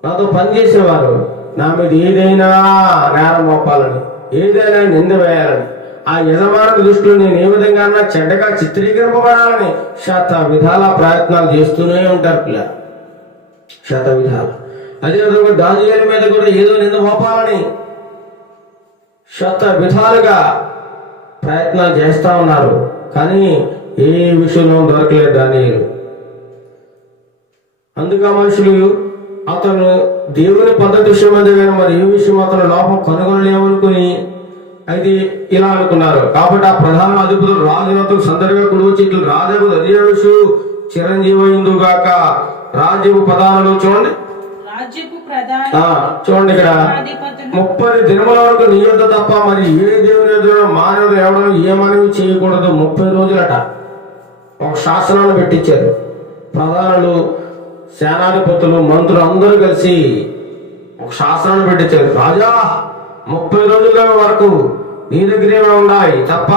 నాతో పనిచేసేవారు నా మీద ఏదైనా నేరం మోపాలని, ఏదైనా నింద వేయాలని, ఆ యజమాని దృష్టిలో నేను ఏ విధంగా చెడ్డగా చిత్రీకరింపబడాలని శత విధాల ప్రయత్నాలు చేస్తూనే ఉంటారు పిల్లలు, శత విధాలు. అదేవిధంగా దానియేలు మీద కూడా ఏదో నింద మోపాలని శత విధాలుగా ప్రయత్నాలు చేస్తా ఉన్నారు. కానీ ఏ విషయంలో దొరకలేదు దానియేలు. అందుకే మనుషులు అతను దేవుని పద్ధతి విషయం మీద మరి ఏ విషయం అతను లోపం కనుగొనలేమనుకుని అయితే ఇలా అనుకున్నారు. కాబట్టి ఆ ప్రధాన అధిపతులు రాజునకు సందర్గా కుడివచ్చి ఇట్లు రాజు అధివేశు చిరంజీవిగాక రాజ్యపు ప్రధానులు చూడండి. చూడండి, ఇక్కడ 30 దినముల వరకు నీ యొద్ద తప్ప మరి ఏ దేవుని ఎదురు మానవుడు ఎవడో ఏ మనవి చేయకూడదు. 30 రోజులట ఒక శాసనాన్ని పెట్టించారు. ప్రధానులు, సేనాధిపతులు, మంత్రులు అందరూ కలిసి ఒక శాసనాన్ని పెట్టించారు. రాజా, 30 రోజుల వరకు నీ దగ్గరే ఉండాలి తప్ప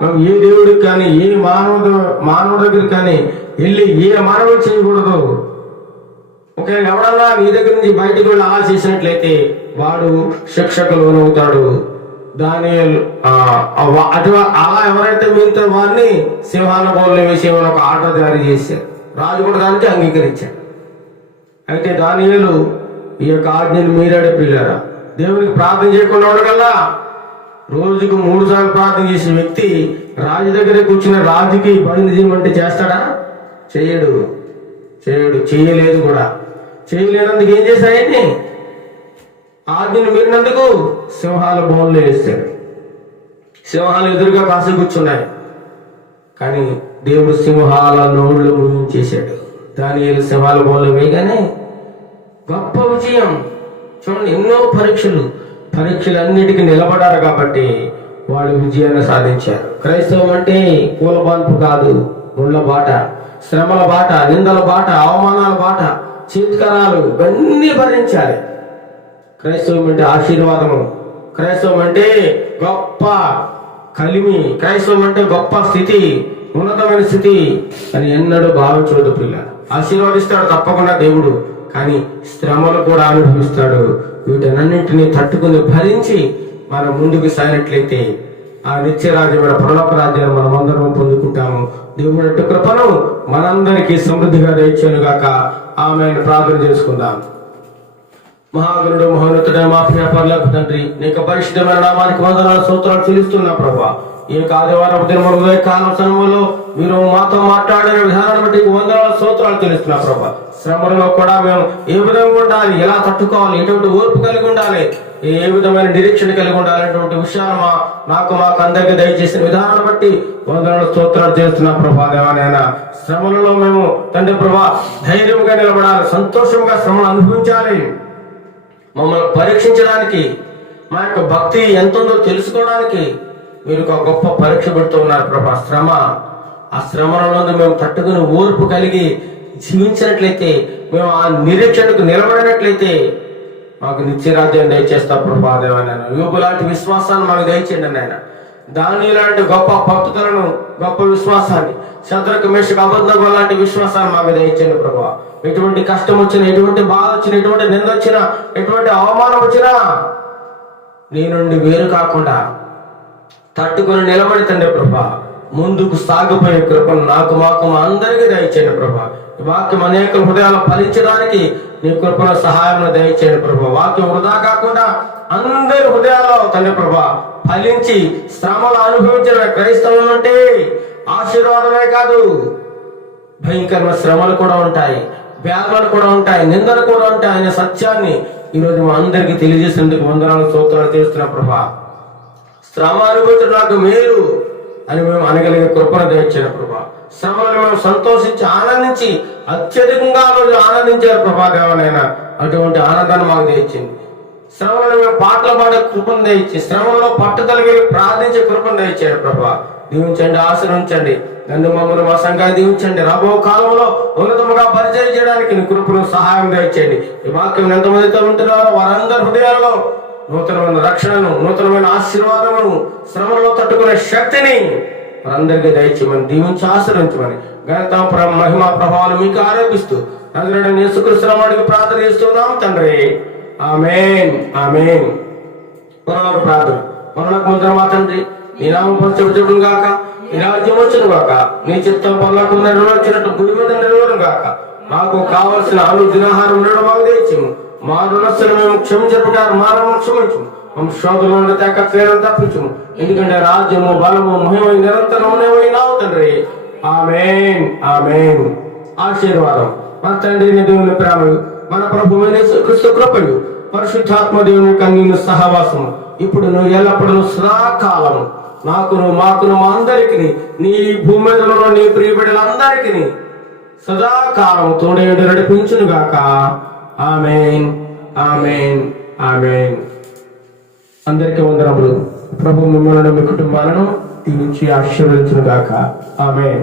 మేము ఏ దేవుడికి కానీ ఏ మానవుడి దగ్గర కానీ వెళ్ళి ఏ మనవి చేయకూడదు. ఒకవేళ ఎవడన్నా నీ దగ్గర నుంచి బయటకు వెళ్ళి అలా చేసినట్లయితే వాడు శిక్షకు లోనవుతాడు. దానియేలు అలా ఎవరైతే మిగతా వారిని సింహాల బోన్లో వేసేమని ఒక ఆర్డర్ జారీ చేశారు. రాజు కూడా దానికి అంగీకరించాడు. అయితే దానియేలు ఈ యొక్క ఆజ్ఞను మీరాడే పిల్లారా, దేవునికి ప్రార్థన చేయకుండా ఉండగలరా? రోజుకు 3 సార్లు ప్రార్థన చేసే వ్యక్తి రాజు దగ్గర కూర్చున్న రాజుకి భజన చేయమంటే చేస్తాడా? చేయడు. చేయలేదు కూడా. చేయలేనందుకు ఏం చేశాయని ఆజ్ఞను మీరినందుకు సింహాల బోన్లో వేస్తాడు. సింహాలు ఎదురుగా కాసి కూర్చున్నాయి. కానీ దేవుడు సింహాల నోళ్ళు ముగించేశాడు. దానియేలు సింహాల బోన్లో వేయగానే గొప్ప విజయం. చూడండి, ఎన్నో పరీక్షలన్నిటికీ నిలబడారు కాబట్టి వాళ్ళు విజయాన్ని సాధించారు. క్రైస్తవం అంటే పూలబాన్పు కాదు, ముళ్ళ బాట, శ్రమల బాట, నిందల బాట, అవమానాల బాట, చీత్కారాలు ఇవన్నీ భరించాలి. క్రైస్తవం అంటే ఆశీర్వాదము, క్రైస్తవం అంటే గొప్ప కలిమి, క్రైస్తవం అంటే గొప్ప స్థితి, ఉన్నతమైన స్థితి అని ఎన్నడూ భావించవద్దు పిల్ల. ఆశీర్వదిస్తాడు తప్పకుండా దేవుడు, కానీ శ్రమలు కూడా అనుభవిస్తాడు. వీటన్నింటినీ తట్టుకుని భరించి మనం ముందుకు సాగినట్లయితే ఆ నిత్యరాజ్యమైన పరలోక రాజ్యాన్ని మనం అందరం పొందుకుంటాము. దేవుడి కృపను మనందరికీ సమృద్ధిగా దయచేయును గాక. ఆమేన్. ప్రార్థన చేసుకుందాం. మహాగణుడు మహోన్నతుడైన మా ప్రియ పరలోక తండ్రి, నీకు పరిశుద్ధమైన నామానికి వందనాలు స్తోత్రాలు చెల్లిస్తున్నా ప్రభా. ఈ ఆదివారం దిన ఉదయ కాలం సమయంలో మీరు మాతో మాట్లాడిన విధానాన్ని బట్టి వందనాలు స్తోత్రాలు చెల్లిస్తున్నా ప్రభా. శ్రమలలో కూడా మేము ఏ విధంగా ఉండాలి, ఎలా తట్టుకోవాలి, ఎటువంటి ఓర్పు కలిగి ఉండాలి, ఏ విధమైన నిరీక్షణ కలిగి ఉండాలనేటువంటి విషయాలు మాకు అందరికీ దయచేసిన విధానాన్ని బట్టి వందనాలు స్తోత్రాలు చేస్తున్నా ప్రభా. దేవానైనా శ్రమలలో మేము తండ్రి ప్రభా ధైర్యంగా నిలబడాలి, సంతోషంగా శ్రమను అనుభవించాలి. మమ్మల్ని పరీక్షించడానికి, మా యొక్క భక్తి ఎంత ఉందో తెలుసుకోవడానికి మీరు ఒక గొప్ప పరీక్ష పెడుతూ ఉన్నారు ప్రభా. శ్రమ, ఆ శ్రమలలో మేము తట్టుకుని ఓర్పు కలిగి జీవించినట్లయితే, మేము ఆ నిరీక్షణకు నిలబడినట్లయితే మాకు నిత్యరాజ్యం దయచేస్తా ప్రభా. దేవాలయం యోబు లాంటి విశ్వాసాన్ని మాకు దయచేయండి నాయన. దానియేలు లాంటి గొప్ప భక్తులను, గొప్ప విశ్వాసాన్ని, శత్రుకు మేషకు అబద్ధం లాంటి విశ్వాసాన్ని మాకు దయచేయండి ప్రభా. ఎటువంటి కష్టం వచ్చినా, ఎటువంటి బాధ వచ్చినా, ఎటువంటి నింద వచ్చినా, ఎటువంటి అవమానం వచ్చినా నీ నుండి వేరు కాకుండా తట్టుకుని నిలబడి తండ్రి ప్రభా ముందుకు సాగిపోయే కృపను నాకు మాకు అందరికీ దయచేయండి ప్రభా. ఈ వాక్యం అనేక హృదయాలు ఫలించడానికి నీ కృపను సహాయం దయచేయండి ప్రభా. వాక్యం వృధా కాకుండా అందరి హృదయాల్లో తండ్రి ప్రభా ఫలించి శ్రమలు అనుభవించిన క్రైస్తవం అంటే ఆశీర్వాదమే కాదు, భయంకరమైన శ్రమలు కూడా ఉంటాయి, వ్యాధులు కూడా ఉంటాయి, నిందలు కూడా ఉంటాయి అనే సత్యాన్ని ఈరోజు మా అందరికీ తెలియజేసేందుకు వందనాలు స్తోత్రాలు చేస్తున్నా ప్రభా. శ్రమ అనుభవించడం నాకు మేలు అని మేము అనగలిగే కృపను దయచేసిన ప్రభా. శ్రమలను మేము సంతోషించి ఆనందించి అత్యధికంగా రోజు ఆనందించారు ప్రభా. దేవనైనా అటువంటి ఆనందాన్ని మాకు దయచింది. శ్రమలను మేము పాటలు పాడే కృపను దయచి, శ్రమలో పట్టుదల వెళ్ళి ప్రార్థించే కృపను దయచేయండి ప్రభా. దీవించండి, ఆశీర్వించండి, నన్ను మమ్మల్ని మా సంఘాన్ని దీవించండి. రాబో కాలంలో ఉన్నతముగా పరిచయం చేయడానికి నీ కృపను సహాయం దయచేయండి. ఈ వాక్యం ఎంతమందితో ఉంటున్నారో వారందరి హృదయాలలో నూతనమైన రక్షణను, నూతనమైన ఆశీర్వాదమును, శ్రమలో తట్టుకునే శక్తిని వారందరికీ దయచేయమని, దీవించి ఆశ్రయించమని, ఘనత మహిమ ప్రభావాలు మీకు ఆరోపిస్తూ నజరేయుడైన యేసుక్రీస్తు నామమున ప్రార్థన చేస్తున్నాం తండ్రి. ఆమేన్, ఆమేన్. పరలోక ప్రార్థన. పరలోక మందిరం మా తండ్రి, నీ నామం పరిశుద్ధుడు గాక, నీ రాజ్యం వచ్చును గాక, నీ చిత్తం పరలోకం నెరవేర్చినట్టు భూమి మీద నెరవేరును గాక. మాకు కావలసిన దినాహారం ఉండడం మాకు దయచేయము. మా రుణస్తులు మేము క్షమించబడ్డారు, మానవం క్షమించము. మా శోధుల నుండి తేకత్వేలను తప్పించము. ఎందుకంటే రాజ్యము, బలము, మహిమ నిరంతరమునేవైనావు తండ్రి. ఆమేన్, ఆమేన్. ఆశీర్వాదం. మన తండ్రి దేవుని ప్రేమయు, మన ప్రభువైన యేసుక్రీస్తు కృపయు, పరిశుద్ధాత్మ దేవుని యొక్క అన్యోన్య సహవాసము ఇప్పుడు నువ్వు ఎల్లప్పుడూ సదాకాలము నాకును, మాకును, మా అందరికి, నీ భూమి మీద ఉన్న నీ ప్రియబిడ్డలందరికీ సదాకాలం తోడేడు నడిపించును గాక. ఆమేన్, ఆమేన్, ఆమేన్. అందరికీ వందనములు. ప్రభు మిమ్మల్ని, మీ కుటుంబాలను దీవించి ఆశీర్వదించును గాక. ఆమేన్.